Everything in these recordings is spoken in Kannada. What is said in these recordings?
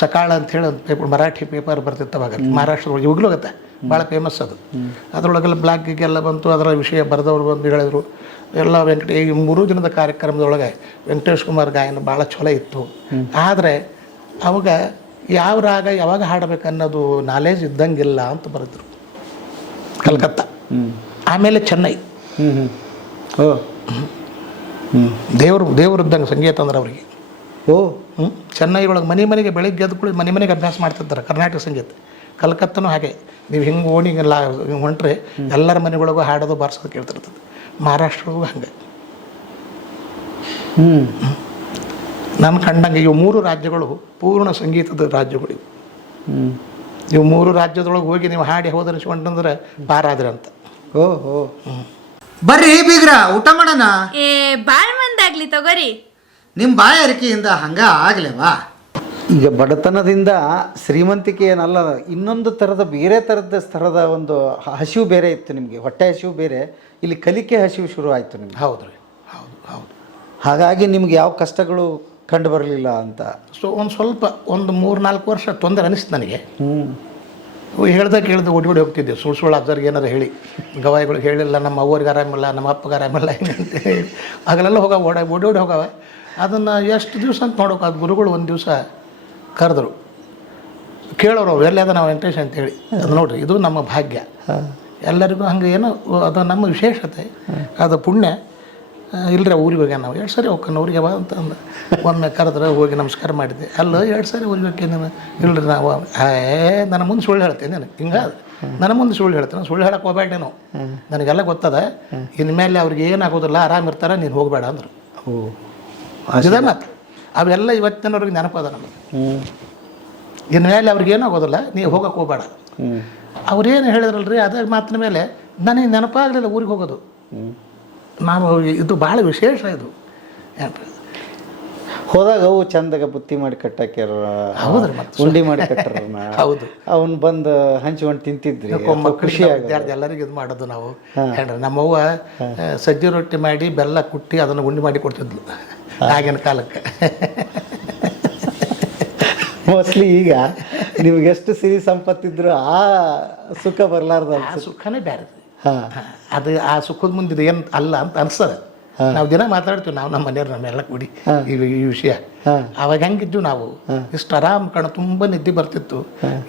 ಸಕಾಳ ಅಂಥೇಳಿ ಒಂದು ಪೇಪರ್, ಮರಾಠಿ ಪೇಪರ್ ಬರ್ತಿತ್ತು ಅವಾಗ, ಮಹಾರಾಷ್ಟ್ರದೊಳಗೆ ಇವಾಗಲೂ ಆಗುತ್ತೆ, ಭಾಳ ಫೇಮಸ್ ಅದು. ಅದರೊಳಗೆಲ್ಲ ಬ್ಲಾಗಿಗೆಲ್ಲ ಬಂತು, ಅದರ ವಿಷಯ ಬರೆದವ್ರು ಬಂದು ಹೇಳಿದ್ರು ಎಲ್ಲ. ಈ 3 ದಿನದ ಕಾರ್ಯಕ್ರಮದೊಳಗೆ ವೆಂಕಟೇಶ್ ಕುಮಾರ್ ಗಾಯನ ಭಾಳ ಚಲೋ ಇತ್ತು. ಆದರೆ ಅವಾಗ ಯಾವ ರಾಗ ಯಾವಾಗ ಹಾಡಬೇಕು ಅನ್ನೋದು ನಾಲೇಜ್ ಇದ್ದಂಗಿಲ್ಲ ಅಂತ ಬರೆದ್ರು, ಕಲ್ಕತ್ತಾ. ಆಮೇಲೆ ಚೆನ್ನೈ, ದೇವ್ರದ್ದಂಗೆ ಸಂಗೀತ ಅಂದ್ರೆ ಅವರಿಗೆ. ಚೆನ್ನೈ ಒಳಗೆ ಮನೆಗೆ ಬೆಳಿಗ್ಗೆ ಎದ್ದು ಕೂಡ ಮನೆಗೆ ಅಭ್ಯಾಸ ಮಾಡ್ತಿರ್ತಾರೆ ಕರ್ನಾಟಕ ಸಂಗೀತ. ಕಲ್ಕತ್ತನೂ ಹಾಗೆ, ನೀವು ಹಿಂಗೆ ಓಣಿಗೆಲ್ಲ ಹೊಂಟ್ರೆ ಎಲ್ಲರ ಮನೆಗಳಿಗೂ ಹಾಡೋದು ಬಾರಿಸೋದು ಕೇಳ್ತಿರ್ತದೆ. ಮಹಾರಾಷ್ಟ್ರಗೂ ಹಂಗೆ. ನನ್ನ ಕಂಡಂಗೆ ಇವು 3 ರಾಜ್ಯಗಳು ಪೂರ್ಣ ಸಂಗೀತದ ರಾಜ್ಯಗಳು ಇವು. ಇವು 3 ರಾಜ್ಯದೊಳಗೆ ಹೋಗಿ ನೀವು ಹಾಡಿ ಹೋದರಿಸ್ಕೊಂಡ್ರೆ ಪಾರಾದ್ರಿ ಅಂತ. ಬರ್ರಿ ಬೀಗ್ರ, ಊಟ ಮಾಡೋಣ. ಬಾಳ್ ಮಂದಾಗ್ಲಿ ತಗೋರಿ. ನಿಮ್ಮ ಬಾಯಾರಿಕೆಯಿಂದ ಹಂಗ ಆಗ್ಲೇವಾ? ಈಗ ಬಡತನದಿಂದ ಶ್ರೀಮಂತಿಕೆ ಏನಲ್ಲ, ಇನ್ನೊಂದು ಥರದ ಬೇರೆ ಥರದ ಒಂದು ಹಸಿವು ಬೇರೆ ಇತ್ತು ನಿಮಗೆ, ಹೊಟ್ಟೆ ಹಸಿವು ಬೇರೆ. ಇಲ್ಲಿ ಕಲಿಕೆ ಹಸಿವು ಶುರು ಆಯಿತು ನಿಮ್ಗೆ. ಹೌದು ರೀ, ಹೌದು. ಹಾಗಾಗಿ ನಿಮ್ಗೆ ಯಾವ ಕಷ್ಟಗಳು ಕಂಡು ಬರಲಿಲ್ಲ ಅಂತ. ಒಂದು ಸ್ವಲ್ಪ ಒಂದು 3-4 ವರ್ಷ ತೊಂದರೆ ಅನಿಸ್ತು ನನಗೆ. ಕೇಳ್ದೆ ಓಡಿ ಹೋಗ್ತಿದ್ದೆ, ಸುಳ್ಳು ಅಜ್ಜರ್ಗೆ ಏನಾರು ಹೇಳಿ, ಗವಾಯಿಗಳಿಗೆ ಹೇಳಿಲ್ಲ, ನಮ್ಮ ಅವ್ರಿಗೆ ಆರಾಮಿಲ್ಲ, ನಮ್ಮ ಅಪ್ಪಗೆ ಆರಾಮಿಲ್ಲ ಹಿಂಗಂತ ಹೇಳಿ ಆಗಲೆಲ್ಲ ಓಡಿ ಹೋಗವ. ಅದನ್ನು ಎಷ್ಟು ದಿವಸ ಅಂತ ನೋಡೋಕೆ, ಅದು ಗುರುಗಳು ಒಂದು ದಿವಸ ಕರೆದ್ರು, ಕೇಳೋರು ಅವ್ರು ಎಲ್ಲಿ ಅದ ನಾವು ವೆಂಕಟೇಶ್ ಅಂತೇಳಿ. ಅದು ನೋಡ್ರಿ, ಇದು ನಮ್ಮ ಭಾಗ್ಯ. ಎಲ್ಲರಿಗೂ ಹಂಗೆ ಏನೋ ಅದು ನಮ್ಮ ವಿಶೇಷತೆ, ಅದು ಪುಣ್ಯ. ಇಲ್ಲರಿ ಊರಿಗೆ ಹೋಗ್ಯ, ನಾವು 2 ಸರಿ ಹೋಗ್ಕೊಂಡು ಊರಿಗೆ ಬಾ ಅಂತ ಅಂದ. ಒಮ್ಮೆ ಕರೆದ್ರೆ ಹೋಗಿ ನಮಸ್ಕಾರ ಮಾಡಿದ್ದೆ. ಅಲ್ಲ 2 ಸರಿ ಊರಿಗೆ ಹೋಗ್ತೀನಿ ನಾನು. ಇಲ್ಲರಿ ನಾವು ನನ್ನ ಮುಂದೆ ಸುಳ್ಳು ಹೇಳ್ತೀನಿ ನಾನು, ಹಿಂಗೆ ನನ್ನ ಮುಂದೆ ಸುಳ್ಳು ಹೇಳ್ತೀನಿ, ಸುಳ್ಳು ಹೇಳಕ್ಕೆ ಹೋಗ್ಬೇಡೇನೋ, ನನಗೆಲ್ಲ ಗೊತ್ತದ. ಇನ್ಮೇಲೆ ಅವ್ರಿಗೆ ಏನಾಗೋದಿಲ್ಲ, ಆರಾಮಿರ್ತಾರೆ, ನೀನು ಹೋಗಬೇಡ ಅಂದರು. ಅದೇ ಮಾತು ಅವೆಲ್ಲ ಇವತ್ತಿನವ್ರಿಗೆ ನೆನಪದ ನಮಗೆ. ಇನ್ಮೇಲೆ ಅವ್ರಿಗೆ ಏನಾಗೋದಿಲ್ಲ, ನೀವು ಹೋಗಕ್ಕೆ ಹೋಗಬೇಡ. ಅವ್ರೇನು ಹೇಳಿದ್ರಲ್ರಿ, ಅದೇ ಮಾತಿನ ಮೇಲೆ ನನಗೆ ನೆನಪಾಗಲಿಲ್ಲ ಊರಿಗೆ ಹೋಗೋದು. ನಾವು ಇದು ಭಾಳ ವಿಶೇಷ. ಇದು ಹೋದಾಗ ಅವು ಚಂದಾಗ ಬುತ್ತಿ ಮಾಡಿ ಕಟ್ಟಾಕ್ಯಾರ, ಹೌದ್ರಿ, ಉಂಡಿ ಮಾಡಿ ಕಟ್ಟಾರ. ಹೌದು, ಅವನು ಬಂದು ಹಂಚ್ಕೊಂಡು ತಿಂತಿದ್ರಿ, ಖುಷಿ ವಿದ್ಯಾರ್ಥಿ ಎಲ್ಲರಿಗೂ ಇದು ಮಾಡೋದು ನಾವು. ಹೇಳ್ರಿ, ನಮ್ಮವ್ವ ಸಜ್ಜಿ ರೊಟ್ಟಿ ಮಾಡಿ ಬೆಲ್ಲ ಕುಟ್ಟಿ ಅದನ್ನು ಉಂಡಿ ಮಾಡಿ ಕೊಡ್ತಿದ್ಲು ಆಗಿನ ಕಾಲಕ್ಕೆ. ಮೋಸ್ಟ್ಲಿ ಈಗ ನಿಮ್ಗೆಷ್ಟು ಸಿರಿ ಸಂಪತ್ತಿದ್ರು ಆ ಸುಖ ಬರಲಾರ್ದ, ಆ ಸುಖನೇ ಬೇರೆ. ಅದು ಆ ಸುಖದ ಮುಂದಿದೆ ಏನು ಅಲ್ಲ ಅಂತ ಅನ್ಸದ. ನಾವು ದಿನ ಮಾತಾಡ್ತೀವಿ, ನಾವು ನಮ್ಮ ಮನೆಯವ್ರು ನಮ್ಮೆಲ್ಲ ಕೂಡಿ ಈ ವಿಷಯ. ಅವಾಗ ಹೆಂಗಿದ್ವು ನಾವು, ಇಷ್ಟು ಆರಾಮ್ ಕಣ, ತುಂಬ ನಿದ್ದೆ ಬರ್ತಿತ್ತು.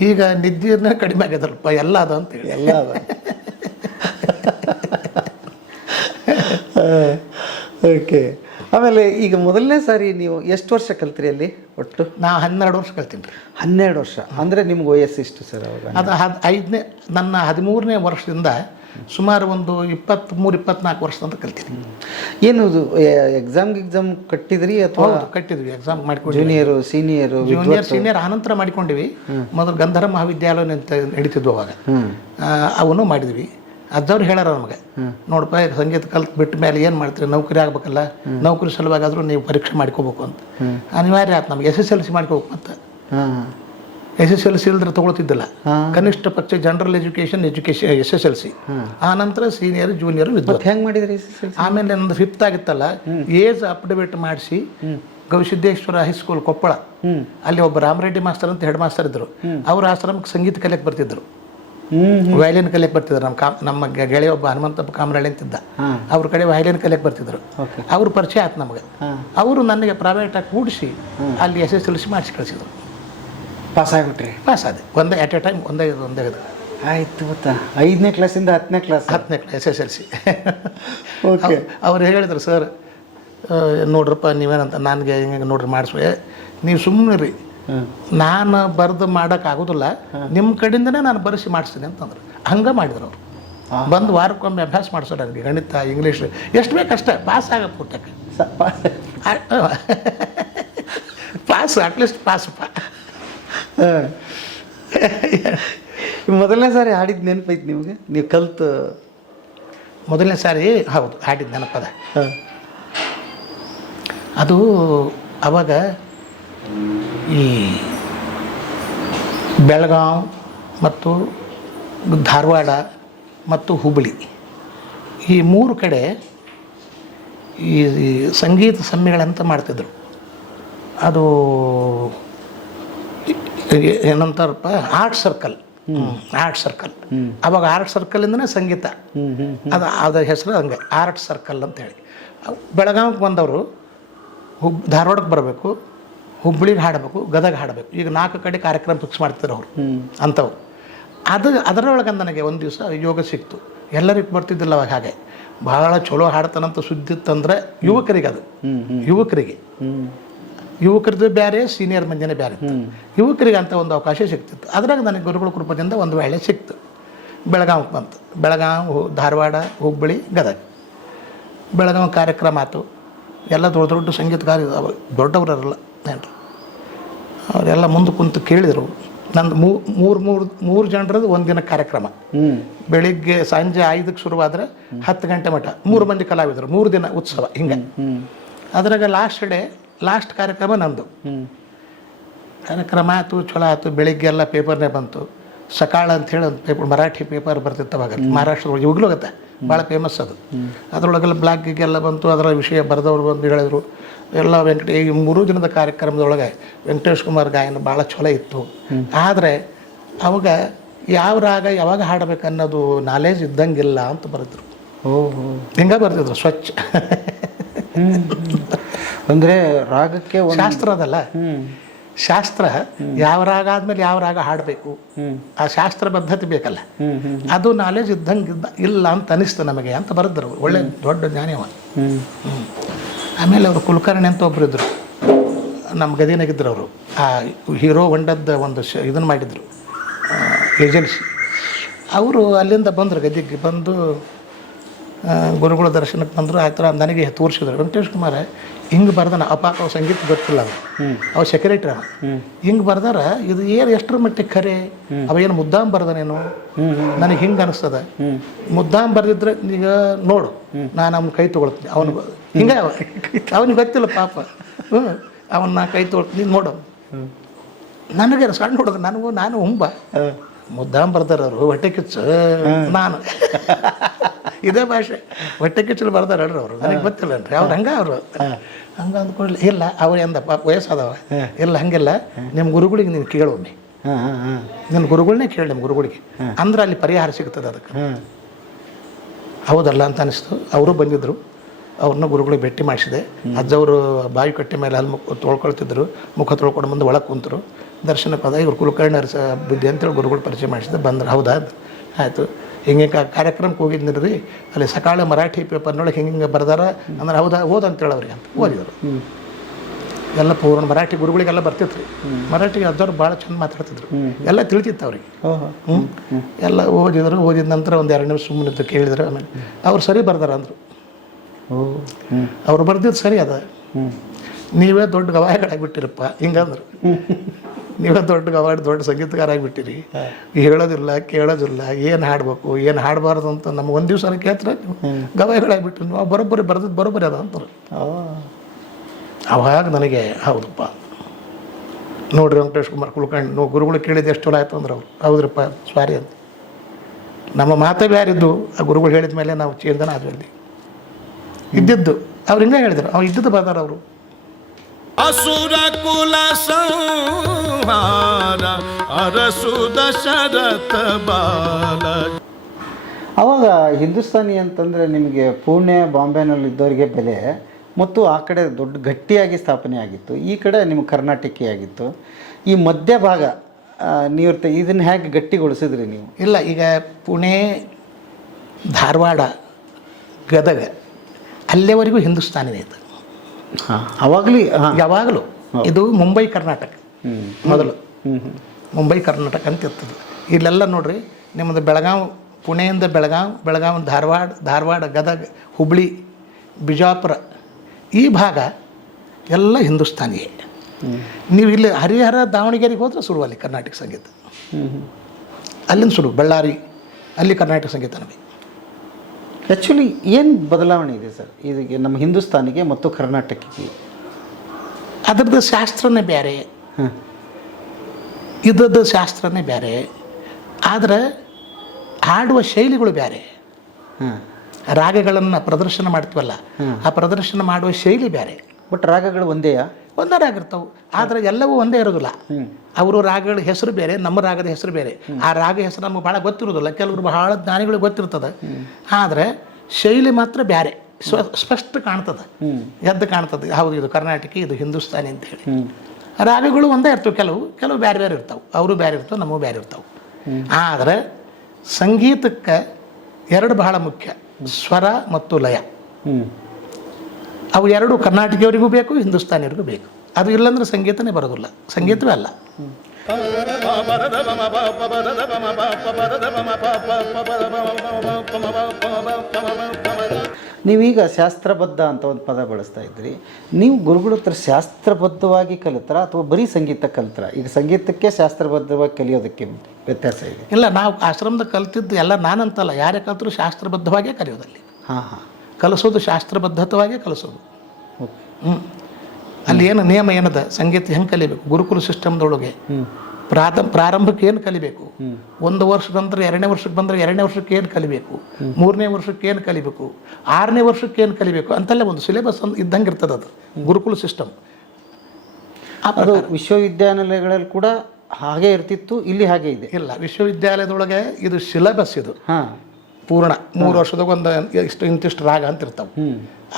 ಈಗ ನಿದ್ದೆಯನ್ನ ಕಡಿಮೆ ಆಗ್ಯದಲ್ಪ, ಎಲ್ಲ ಅದ ಅಂತೇಳಿ ಎಲ್ಲ ಅದ. ಓಕೆ. ಆಮೇಲೆ ಈಗ ಮೊದಲನೇ ಸಾರಿ ನೀವು ಎಷ್ಟು ವರ್ಷ ಕಲ್ತ್ರಿ ಅಲ್ಲಿ ಒಟ್ಟು? ನಾ 12 ವರ್ಷ ಕಲ್ತೀನಿ ರೀ. 12 ವರ್ಷ ಅಂದರೆ ನಿಮ್ಗೆ ವಯಸ್ಸು ಇಷ್ಟು ಸರ್ ಅವಾಗ? ಅದು ನನ್ನ 13ನೇ ವರ್ಷದಿಂದ ಸುಮಾರು ಒಂದು 23-24 ವರ್ಷ ಅಂತ ಕಲ್ತೀನಿ. ಏನು ಎಕ್ಸಾಮ್ ಕಟ್ಟಿದ್ರಿ ಅಥವಾ? ಕಟ್ಟಿದ್ವಿ, ಎಕ್ಸಾಮ್ ಮಾಡ್ಕೊಂಡು. ಜೂನಿಯರ್ ಸೀನಿಯರ್ ಆನಂತರ ಮಾಡಿಕೊಂಡಿವಿ. ಮೊದಲು ಗಂಧರ್ವ ಮಹಾವಿದ್ಯಾಲಯ ಅಂತ ನಡೀತಿದ್ವು ಅವಾಗ, ಅವನು ಮಾಡಿದ್ವಿ. ಅಜ್ಜವ್ರು ಹೇಳಾರ ನಮಗೆ, ನೋಡಪ್ಪ ಸಂಗೀತ ಕಲ್ತು ಬಿಟ್ಟ ಮೇಲೆ ಏನು ಮಾಡ್ತೀರಿ, ನೌಕರಿ ಆಗ್ಬೇಕಲ್ಲ, ನೌಕರಿ ಸಲುವಾಗಾದರೂ ನೀವು ಪರೀಕ್ಷೆ ಮಾಡ್ಕೋಬೇಕು ಅಂತ ಅನಿವಾರ್ಯ ಆಯ್ತು ನಮ್ಗೆ. SSLC ಮಾಡ್ಕೋಬೇಕು. ಮತ್ತು SSLC ಇಲ್ದ್ರೆ ತೊಗೊಳ್ತಿದ್ದಿಲ್ಲ, ಕನಿಷ್ಠ ಪಕ್ಷ ಜನರಲ್ ಎಜುಕೇಷನ್ SSLC, ಆ ನಂತರ ಸೀನಿಯರ್ ಜೂನಿಯರ್ ವಿದ್ಯುತ್. ಹೆಂಗೆ ಮಾಡಿದ್ರಿ? ಆಮೇಲೆ ನಂದು 5th ಆಗಿತ್ತಲ್ಲ, ಏಜ್ ಅಪ್ಡೇಟ್ ಮಾಡಿಸಿ ಗವಿಸಿದ್ದೇಶ್ವರ ಹೈಸ್ಕೂಲ್ ಕೊಪ್ಪಳ, ಅಲ್ಲಿ ಒಬ್ಬ ರಾಮರೆಡ್ಡಿ ಮಾಸ್ತರ್ ಅಂತ ಹೆಡ್ ಮಾಸ್ತರ್ ಇದ್ದರು. ಅವ್ರ ಆಶ್ರಮಕ್ಕೆ ಸಂಗೀತ ಕಲಿಯಕ್ಕೆ ಬರ್ತಿದ್ರು, ವಯಲಿನ್ ಕಲಿಯಕ್ಕೆ ಬರ್ತಿದ್ರು. ನಮ್ಮ ಗೆಳೆಯ ಒಬ್ಬ ಹನುಮಂತಪ್ಪ ಕಾಮರಳ್ಳಿ ಅಂತಿದ್ದ, ಅವ್ರ ಕಡೆ ವಯಲಿನ್ ಕಲಿಯಕ್ಕೆ ಬರ್ತಿದ್ರು. ಅವ್ರ ಪರಿಚಯ ಆಯ್ತು ನಮಗೆ. ಅವರು ನನಗೆ ಪ್ರೈವೇಟಾಗಿ ಕೂಡಿಸಿ ಅಲ್ಲಿ SSLC ಮಾಡಿಸಿ ಕಳಿಸಿದ್ರು. ಪಾಸ್ ಆಗಿಬಿಟ್ರಿ? ಪಾಸ್ ಆದೆ, ಒಂದೇ ಎಟ್ ಎ ಟೈಮ್, ಒಂದೇ ಇದು ಆಯಿತು. ಗೊತ್ತಾ, 5ನೇ ಕ್ಲಾಸಿಂದ 10ನೇ ಕ್ಲಾಸ್ SSLC. ಓಕೆ. ಅವ್ರು ಹೇಳಿದ್ರು, ಸರ್ ನೋಡ್ರಪ್ಪ ನೀವೇನಂತ, ನನಗೆ ಹಿಂಗೆ ನೋಡ್ರಿ ಮಾಡಿಸ್ವೆ, ನೀವು ಸುಮ್ಮನೆ ರೀ, ನಾನು ಬರೆದು ಮಾಡೋಕ್ಕಾಗೋದಿಲ್ಲ, ನಿಮ್ಮ ಕಡೆಯಿಂದನೇ ನಾನು ಬರೆಸಿ ಮಾಡಿಸ್ತೀನಿ ಅಂತಂದ್ರು. ಹಂಗೆ ಮಾಡಿದ್ರು ಅವರು. ಬಂದು ವಾರಕ್ಕೊಮ್ಮೆ ಅಭ್ಯಾಸ ಮಾಡಿಸೋರು ನನಗೆ, ಗಣಿತ, ಇಂಗ್ಲೀಷ್ ಎಷ್ಟು ಬೇಕಷ್ಟೇ, ಪಾಸ್ ಆಗಕ್ಕೆ ಪುಟ್ಟಕ್ಕೆ ಪಾಸ್, ಅಟ್ಲೀಸ್ಟ್ ಪಾಸಪ್ಪ. ಮೊದಲನೇ ಸಾರಿ ಹಾಡಿದ್ದು ನೆನಪೈತಿ ನಿಮಗೆ? ನೀವು ಕಲ್ತು ಮೊದಲನೇ ಸಾರಿ? ಹೌದು, ಹಾಡಿದ್ದು ನೆನಪದ. ಅದು ಅವಾಗ ಈ ಬೆಳಗಾವಿ ಮತ್ತು ಧಾರವಾಡ ಮತ್ತು ಹುಬ್ಬಳ್ಳಿ ಈ 3 ಕಡೆ ಈ ಸಂಗೀತ ಸಮ್ಮೇಳನ ಅಂತ ಮಾಡ್ತಿದ್ರು. ಅದು ಏನಂತಾರಪ್ಪ ಆರ್ಟ್ ಸರ್ಕಲ್. ಆರ್ಟ್ ಸರ್ಕಲ್ ಅವಾಗ ಆರ್ಟ್ ಸರ್ಕಲಿಂದನೇ ಸಂಗೀತ. ಅದ್ರ ಹೆಸರು ಹಂಗೆ ಆರ್ಟ್ ಸರ್ಕಲ್ ಅಂತೇಳಿ. ಬೆಳಗಾವಿಗೆ ಬಂದವರು ಧಾರವಾಡಕ್ಕೆ ಬರಬೇಕು, ಹುಬ್ಬಳ್ಳಿಗೆ ಹಾಡಬೇಕು, ಗದಗ ಹಾಡಬೇಕು. ಈಗ 4 ಕಡೆ ಕಾರ್ಯಕ್ರಮ ಫಿಕ್ಸ್ ಮಾಡ್ತಾರೆ ಅವರು ಅಂಥವು. ಅದರೊಳಗೆ ನನಗೆ ಒಂದು ದಿವಸ ಯೋಗ ಸಿಕ್ತು. ಎಲ್ಲರಿಗೂ ಬರ್ತಿದ್ದಿಲ್ಲ ಅವಾಗ. ಹಾಗೆ ಭಾಳ ಚಲೋ ಹಾಡ್ತಾನಂತ ಸುದ್ದಿ ಇತ್ತಂದ್ರೆ ಯುವಕರಿಗೆ, ಅದು ಯುವಕರದ್ದು ಬೇರೆ, ಸೀನಿಯರ್ ಮಂದಿನೇ ಬೇರೆ. ಯುವಕರಿಗೆ ಅಂತ ಒಂದು ಅವಕಾಶ ಸಿಗ್ತಿತ್ತು. ಅದ್ರಾಗ ನನಗೆ ಗುರುಗಳ ಕೃಪದಿಂದ ಒಂದು ವೇಳೆ ಸಿಕ್ತು. ಬೆಳಗಾವಿಗೆ ಬಂತು. ಬೆಳಗಾವಿ, ಧಾರವಾಡ, ಹುಬ್ಬಳ್ಳಿ, ಗದಗ. ಬೆಳಗಾವಿ ಕಾರ್ಯಕ್ರಮ ಆಯ್ತು. ಎಲ್ಲ ದೊಡ್ಡ ದೊಡ್ಡ ಸಂಗೀತಗಾರ ದೊಡ್ಡವರಲ್ಲ ಏನ್ರಿ, ಅವರೆಲ್ಲ ಮುಂದೆ ಕುಂತು ಕೇಳಿದರು. ನಂದು ಮೂರು ಜನರದ್ದು ಒಂದಿನ ಕಾರ್ಯಕ್ರಮ. ಬೆಳಿಗ್ಗೆ ಸಂಜೆ 5ಕ್ಕೆ ಶುರುವಾದರೆ 10 ಗಂಟೆ ಮಟ್ಟ 3 ಮಂದಿ ಕಲಾವಿದರು, 3 ದಿನ ಉತ್ಸವ ಹಿಂಗೆ. ಅದ್ರಾಗ ಲಾಸ್ಟ್ ಕಾರ್ಯಕ್ರಮ ನಂದು. ಕಾರ್ಯಕ್ರಮ ಆಯ್ತು, ಚಲೋ ಆಯ್ತು. ಬೆಳಿಗ್ಗೆ ಎಲ್ಲ ಪೇಪರ್ನೇ ಬಂತು. ಸಕಾಳ ಅಂಥೇಳಿ ಒಂದು ಪೇಪರ್, ಮರಾಠಿ ಪೇಪರ್ ಬರ್ತಿತ್ತು ಅವಾಗ. ಮಹಾರಾಷ್ಟ್ರದೊಳಗೆ ಇವಾಗಲೂ ಆಗುತ್ತೆ, ಭಾಳ ಫೇಮಸ್ ಅದು. ಅದರೊಳಗೆಲ್ಲ ಬ್ಲಾಗಿಗೆಲ್ಲ ಬಂತು. ಅದರ ವಿಷಯ ಬರೆದವ್ರು ಬಂದು ಹೇಳಿದ್ರು ಎಲ್ಲ. ಈ 3 ದಿನದ ಕಾರ್ಯಕ್ರಮದೊಳಗೆ ವೆಂಕಟೇಶ್ ಕುಮಾರ್ ಗಾಯನ ಭಾಳ ಚಲೋ ಇತ್ತು. ಆದರೆ ಅವಾಗ ಯಾವ ರಾಗ ಯಾವಾಗ ಹಾಡಬೇಕು ಅನ್ನೋದು ನಾಲೇಜ್ ಇದ್ದಂಗಿಲ್ಲ ಅಂತ ಬರೆದ್ರು. ಹಿಂಗೆ ಬರ್ತಿದ್ರು ಸ್ವಚ್ಛ. ಅಂದರೆ ರಾಗಕ್ಕೆ ಶಾಸ್ತ್ರ ಅದಲ್ಲ, ಶಾಸ್ತ್ರ ಯಾವ ರಾಗ ಆದ್ಮೇಲೆ ಯಾವ ರಾಗ ಹಾಡಬೇಕು, ಆ ಶಾಸ್ತ್ರ ಪದ್ಧತಿ ಬೇಕಲ್ಲ, ಅದು ನಾಲೆಜ್ ಇದ್ದಂಗೆ ಇಲ್ಲ ಅಂತ ಅನಿಸ್ತು ನಮಗೆ ಅಂತ ಬರೆದ್ರು. ಒಳ್ಳೆ ದೊಡ್ಡ ಜ್ಞಾನಿವ. ಆಮೇಲೆ ಅವರು ಕುಲಕರ್ಣಿ ಅಂತ ಒಬ್ರು ಇದ್ರು, ನಮ್ಮ ಗದಿನಾಗಿದ್ದರು ಅವರು. ಆ ಹೀರೋ ಹೊಂಡದ ಒಂದು ಇದನ್ನು ಮಾಡಿದರು, ಏಜೆನ್ಸಿ. ಅವರು ಅಲ್ಲಿಂದ ಬಂದರು, ಗದಿಗೆ ಬಂದು ಗುರುಗಳ ದರ್ಶನಕ್ಕೆ ಬಂದರು. ಆಯ್ತು, ನನಗೆ ತೋರಿಸಿದ್ರು. ವೆಂಕಟೇಶ್ ಕುಮಾರ ಹಿಂಗೆ ಬರ್ದಾನ. ಅಪಾಕ ಸಂಗೀತ ಗೊತ್ತಿಲ್ಲ ಅವ ಸೆಕ್ರೆಟ್ರಿ. ಹಿಂಗೆ ಬರ್ದಾರ, ಇದು ಎಷ್ಟರ ಮಟ್ಟಿಗೆ ಖರೆ, ಅವೇನು ಮುದ್ದಾಂ ಬರ್ದಾನೇನು, ನನಗೆ ಹಿಂಗೆ ಅನಿಸ್ತದ. ಮುದ್ದಾಂ ಬರ್ದಿದ್ರೆ ಈಗ ನೋಡು, ನಾನು ಅವ್ನ ಕೈ ತೊಗೊಳ್ತೀನಿ. ಅವನಿಗೆ ಹಿಂಗೆ ಅವನಿಗೆ ಗೊತ್ತಿಲ್ಲ ಪಾಪ. ಅವನ್ನ ಕೈ ತೊಗೊಳ್ತೀನಿ, ನೋಡು. ನನಗೆ ಸಣ್ಣ ಹುಡುಗ, ನಾನು ಹುಂಬ ಮುದ್ದಾಂ ಬರ್ದಾರ ಅವರು. ಹೊಟ್ಟೆ ಕಿಚ್ಚು ನಾನು ಇದೇ ಭಾಷೆ ಹೊಟ್ಟೆ ಕಿಚ್ಚಲು ಬರ್ದಾರ ಹೇಳ್ರಿ ಅವರು. ನನಗೆ ಗೊತ್ತಿಲ್ಲನ್ರಿ ಅವ್ರು. ಅವರು ಹಂಗೆ ಅಂದ್ಕೊಳ್ಳಿ. ಇಲ್ಲ ಅವ್ರು ಎಂದ ಪಾಪ ವಯಸ್ಸಾದವ. ಇಲ್ಲ ಹಂಗಿಲ್ಲ, ನಿಮ್ಮ ಗುರುಗಳಿಗೆ ನೀನು ಕೇಳೊಮ್ಮೆ, ನಿನ್ನ ಗುರುಗಳನ್ನೇ ಕೇಳಿ ನಿಮ್ಮ ಗುರುಗಳಿಗೆ, ಅಂದ್ರೆ ಅಲ್ಲಿ ಪರಿಹಾರ ಸಿಗ್ತದೆ ಅದಕ್ಕೆ. ಹೌದಲ್ಲ ಅಂತ ಅನಿಸ್ತು. ಅವರು ಬಂದಿದ್ದರು. ಅವ್ರನ್ನ ಗುರುಗಳಿಗೆ ಭೇಟಿ ಮಾಡಿಸಿದೆ. ಅಜ್ಜವರು ಬಾಯಿ ಕಟ್ಟೆ ಮೇಲೆ ಅಲ್ಲಿ ತೊಳ್ಕೊಳ್ತಿದ್ರು. ಮುಖ ತೊಳ್ಕೊಂಡು ಬಂದು ಒಳಗೆ ಕುಂತರು. ದರ್ಶನಕ್ಕೆ ಹೋದ. ಇವ್ರು ಕುಲಕರ್ಣಿ ಬುದ್ಧಿ ಅಂತೇಳಿ ಗುರುಗಳು ಪರಿಚಯ ಮಾಡಿಸಿದೆ. ಬಂದ್ರೆ ಹೌದಾ ಆಯಿತು, ಹಿಂಗೆ ಕಾರ್ಯಕ್ರಮಕ್ಕೆ ಹೋಗಿದ್ನಿ ರೀ, ಅಲ್ಲಿ ಸಕಾಳ ಮರಾಠಿ ಪೇಪರ್ನೊಳಗೆ ಹಿಂಗೆ ಬರ್ದಾರ ಅಂದ್ರೆ ಹೌದಾ ಓದಂತೇಳಿ ಅವ್ರಿಗೆ ಅಂತ ಓದಿದರು. ಎಲ್ಲ ಪೂರ್ಣ ಮರಾಠಿ ಗುರುಗಳಿಗೆಲ್ಲ ಬರ್ತಿತ್ತು ರೀ. ಮರಾಠಿ ಅಜ್ಜವ್ರು ಭಾಳ ಚಂದ ಮಾತಾಡ್ತಿದ್ರು, ಎಲ್ಲ ತಿಳಿತಿತ್ತು ಅವ್ರಿಗೆ. ಎಲ್ಲ ಓದಿದ ನಂತರ ಒಂದು 2 ನಿಮಿಷ ಸುಮ್ಮನೆ ಕೇಳಿದ್ರು. ಆಮೇಲೆ ಅವ್ರು ಸರಿ ಬರ್ದಾರ ಅಂದರು. ಅವ್ರು ಬರ್ದಿದ್ದು ಸರಿ ಅದ, ನೀವೇ ದೊಡ್ಡ ಗವಾಯಿಗಳಾಗಿಬಿಟ್ಟಿರಪ್ಪ ಹಿಂಗಂದ್ರು. ನೀವೇ ದೊಡ್ಡ ಗವಾಯಿ, ದೊಡ್ಡ ಸಂಗೀತಗಾರ ಆಗಿಬಿಟ್ಟಿರಿ. ಹೇಳೋದಿಲ್ಲ, ಕೇಳೋದಿಲ್ಲ, ಏನು ಹಾಡ್ಬೇಕು ಏನು ಹಾಡಬಾರ್ದು ಅಂತ ನಮ್ಗೆ ಒಂದು ದಿವಸ ಕೇಳ್ತಾರೆ. ನೀವು ಗವಾಯಿಗಳಾಗಿಬಿಟ್ರಿ, ನಾವು ಬರೋಬ್ಬರಿ ಬರ್ದಿದ್ದು ಬರೋಬ್ಬರಿ ಅದ ಅಂತಾರೆ. ಅವಾಗ ನನಗೆ ಹೌದಪ್ಪ ನೋಡ್ರಿ ವೆಂಕಟೇಶ್ ಕುಮಾರ್ ಕುಲಕರ್ಣಿ ಗುರುಗಳು ಕೇಳಿದ್ದು ಎಷ್ಟು ಚಲೋ ಆಯಿತು ಅಂದ್ರೆ ಅವ್ರು ಹೌದ್ರಪ್ಪ ಸಾರಿ ಅಂತ. ನಮ್ಮ ಮಾತೇ ಬೇರಿದ್ದು, ಆ ಗುರುಗಳು ಹೇಳಿದ ಮೇಲೆ ನಾವು ಚೇಂಜನ ಆದ್ವಿ. ಇದ್ದಿದ್ದು ಅವ್ರು ಹಿಂಗೆ ಹೇಳಿದ್ರು, ಅವ್ರು ಇದ್ದಿದ್ದು ಬರ್ದಾರ ಅವರು. ಅಸುರ ಕುಲ ಸಂಹಾರ ಅರಸು ದಶರಥ ಬಾಲ. ಅವಾಗ ಹಿಂದೂಸ್ತಾನಿ ಅಂತಂದರೆ ನಿಮಗೆ ಪುಣೆ ಬಾಂಬೆನಲ್ಲಿದ್ದವರಿಗೆ ಬೆಲೆ, ಮತ್ತು ಆ ಕಡೆ ದೊಡ್ಡ ಗಟ್ಟಿಯಾಗಿ ಸ್ಥಾಪನೆ ಆಗಿತ್ತು. ಈ ಕಡೆ ನಿಮಗೆ ಕರ್ನಾಟಕಿ ಆಗಿತ್ತು. ಈ ಮಧ್ಯಭಾಗ ನೀವು ಇದನ್ನು ಹೇಗೆ ಗಟ್ಟಿಗೊಳಿಸಿದ್ರಿ ನೀವು? ಇಲ್ಲ, ಈಗ ಪುಣೆ, ಧಾರವಾಡ, ಗದಗ ಅಲ್ಲಿವರೆಗೂ ಹಿಂದೂಸ್ತಾನಿನೇ ಇತ್ತು. ಅವಾಗಲೂ ಯಾವಾಗಲೂ ಇದು ಮುಂಬೈ ಕರ್ನಾಟಕ ಮೊದಲು. ಮುಂಬೈ ಕರ್ನಾಟಕ ಅಂತ ಇರ್ತದೆ. ಇಲ್ಲೆಲ್ಲ ನೋಡ್ರಿ, ನಿಮ್ಮದು ಬೆಳಗಾವಿ, ಪುಣೆಯಿಂದ ಬೆಳಗಾವಿ ಧಾರವಾಡ, ಗದಗ, ಹುಬ್ಬಳ್ಳಿ, ಬಿಜಾಪುರ ಈ ಭಾಗ ಎಲ್ಲ ಹಿಂದೂಸ್ತಾನಿಯೇ. ನೀವು ಇಲ್ಲಿ ಹರಿಹರ, ದಾವಣಗೆರೆಗೆ ಹೋದ್ರೆ ಶುರು ಅಲ್ಲಿ ಕರ್ನಾಟಕ ಸಂಗೀತ. ಅಲ್ಲಿಂದ ಶುರು. ಬಳ್ಳಾರಿ ಅಲ್ಲಿ ಕರ್ನಾಟಕ ಸಂಗೀತ ನಮಗೆ. ಆ್ಯಕ್ಚುಲಿ ಏನು ಬದಲಾವಣೆ ಇದೆ ಸರ್ ಇದಕ್ಕೆ ನಮ್ಮ ಹಿಂದೂಸ್ತಾನಿಗೆ ಮತ್ತು ಕರ್ನಾಟಕಕ್ಕೆ? ಅದರದ್ದು ಶಾಸ್ತ್ರನೇ ಬೇರೆ, ಇದದ್ದು ಶಾಸ್ತ್ರನೇ ಬೇರೆ, ಆದರೆ ಹಾಡುವ ಶೈಲಿಗಳು ಬೇರೆ. ರಾಗಗಳನ್ನು ಪ್ರದರ್ಶನ ಮಾಡ್ತೀವಲ್ಲ, ಆ ಪ್ರದರ್ಶನ ಮಾಡುವ ಶೈಲಿ ಬೇರೆ. ಬಟ್ ರಾಗಗಳು ಒಂದೇಯಾ? ಒಂದೇ ರಾಗ ಇರ್ತಾವೆ, ಆದರೆ ಎಲ್ಲವೂ ಒಂದೇ ಇರೋದಿಲ್ಲ. ಅವರು ರಾಗಗಳ ಹೆಸರು ಬೇರೆ, ನಮ್ಮ ರಾಗದ ಹೆಸರು ಬೇರೆ. ಆ ರಾಗ ಹೆಸರು ನಮಗೆ ಭಾಳ ಗೊತ್ತಿರೋದಿಲ್ಲ, ಕೆಲವರು ಬಹಳ ಜ್ಞಾನಿಗಳಿಗೆ ಗೊತ್ತಿರ್ತದೆ. ಆದರೆ ಶೈಲಿ ಮಾತ್ರ ಬೇರೆ, ಸ್ಪಷ್ಟ ಕಾಣ್ತದೆ, ಎದ್ದು ಕಾಣ್ತದೆ. ಹೌದು, ಇದು ಕರ್ನಾಟಕ, ಇದು ಹಿಂದೂಸ್ತಾನಿ ಅಂತೇಳಿ. ರಾಗಗಳು ಒಂದೇ ಇರ್ತವೆ, ಕೆಲವು ಬೇರೆ ಬೇರೆ ಇರ್ತಾವೆ, ಅವರು ಬೇರೆ ಇರ್ತವೆ, ನಮಗೂ ಬೇರೆ ಇರ್ತಾವೆ. ಆದರೆ ಸಂಗೀತಕ್ಕೆ ಎರಡು ಬಹಳ ಮುಖ್ಯ, ಸ್ವರ ಮತ್ತು ಲಯ. ಅವು ಎರಡು ಕರ್ನಾಟಕವರಿಗೂ ಬೇಕು, ಹಿಂದೂಸ್ತಾನಿಯರಿಗೂ ಬೇಕು. ಅದು ಇಲ್ಲಾಂದ್ರೆ ಸಂಗೀತನೇ ಬರೋದಿಲ್ಲ, ಸಂಗೀತವೇ ಅಲ್ಲ. ನೀವೀಗ ಶಾಸ್ತ್ರಬದ್ಧ ಅಂತ ಒಂದು ಪದ ಬಳಸ್ತಾ ಇದ್ರಿ. ನೀವು ಗುರುಗಳ ಹತ್ರ ಶಾಸ್ತ್ರಬದ್ಧವಾಗಿ ಕಲಿತರ ಅಥವಾ ಬರೀ ಸಂಗೀತ ಕಲಿತರ? ಈಗ ಸಂಗೀತಕ್ಕೆ ಶಾಸ್ತ್ರಬದ್ಧವಾಗಿ ಕಲಿಯೋದಕ್ಕೆ ವ್ಯತ್ಯಾಸ ಇದೆ. ಇಲ್ಲ, ನಾವು ಆಶ್ರಮದಾಗ ಕಲ್ತಿದ್ದು ಎಲ್ಲ ನಾನಂತಲ್ಲ, ಯಾರೇ ಕಲ್ತರೂ ಶಾಸ್ತ್ರಬದ್ಧವಾಗೇ ಕಲಿಯೋದಲ್ಲಿ. ಕಲಿಸೋದು ಶಾಸ್ತ್ರಬದ್ಧತವಾಗೇ ಕಲಿಸೋದು. ಅಲ್ಲಿ ಏನು ನಿಯಮ ಏನದ, ಸಂಗೀತ ಹೆಂಗೆ ಕಲಿಬೇಕು, ಗುರುಕುಲ ಸಿಸ್ಟಮ್ದೊಳಗೆ ಪ್ರಾರಂಭಕ್ಕೆ ಏನು ಕಲಿಬೇಕು, 1 ವರ್ಷದ ನಂತರ 2ನೇ ವರ್ಷಕ್ಕೆ ಬಂದರೆ 2ನೇ ವರ್ಷಕ್ಕೆ ಏನು ಕಲಿಬೇಕು, 3ನೇ ವರ್ಷಕ್ಕೆ ಏನು ಕಲಿಬೇಕು, 6ನೇ ವರ್ಷಕ್ಕೆ ಏನು ಕಲಿಬೇಕು ಅಂತೆಲ್ಲ ಒಂದು ಸಿಲೆಬಸ್ ಇದ್ದಂಗೆ ಇರ್ತದೆ. ಅದು ಗುರುಕುಲ ಸಿಸ್ಟಮ್. ಅದು ವಿಶ್ವವಿದ್ಯಾನಿಲಯಗಳಲ್ಲಿ ಕೂಡ ಹಾಗೆ ಇರ್ತಿತ್ತು, ಇಲ್ಲಿ ಹಾಗೆ ಇದೆ? ಇಲ್ಲ, ವಿಶ್ವವಿದ್ಯಾಲಯದೊಳಗೆ ಇದು ಸಿಲೆಬಸ್, ಇದು ಪೂರ್ಣ 3 ವರ್ಷದಾಗ ಒಂದು ಇಂತಿಷ್ಟು ರಾಗ ಅಂತ ಇರ್ತಾವೆ,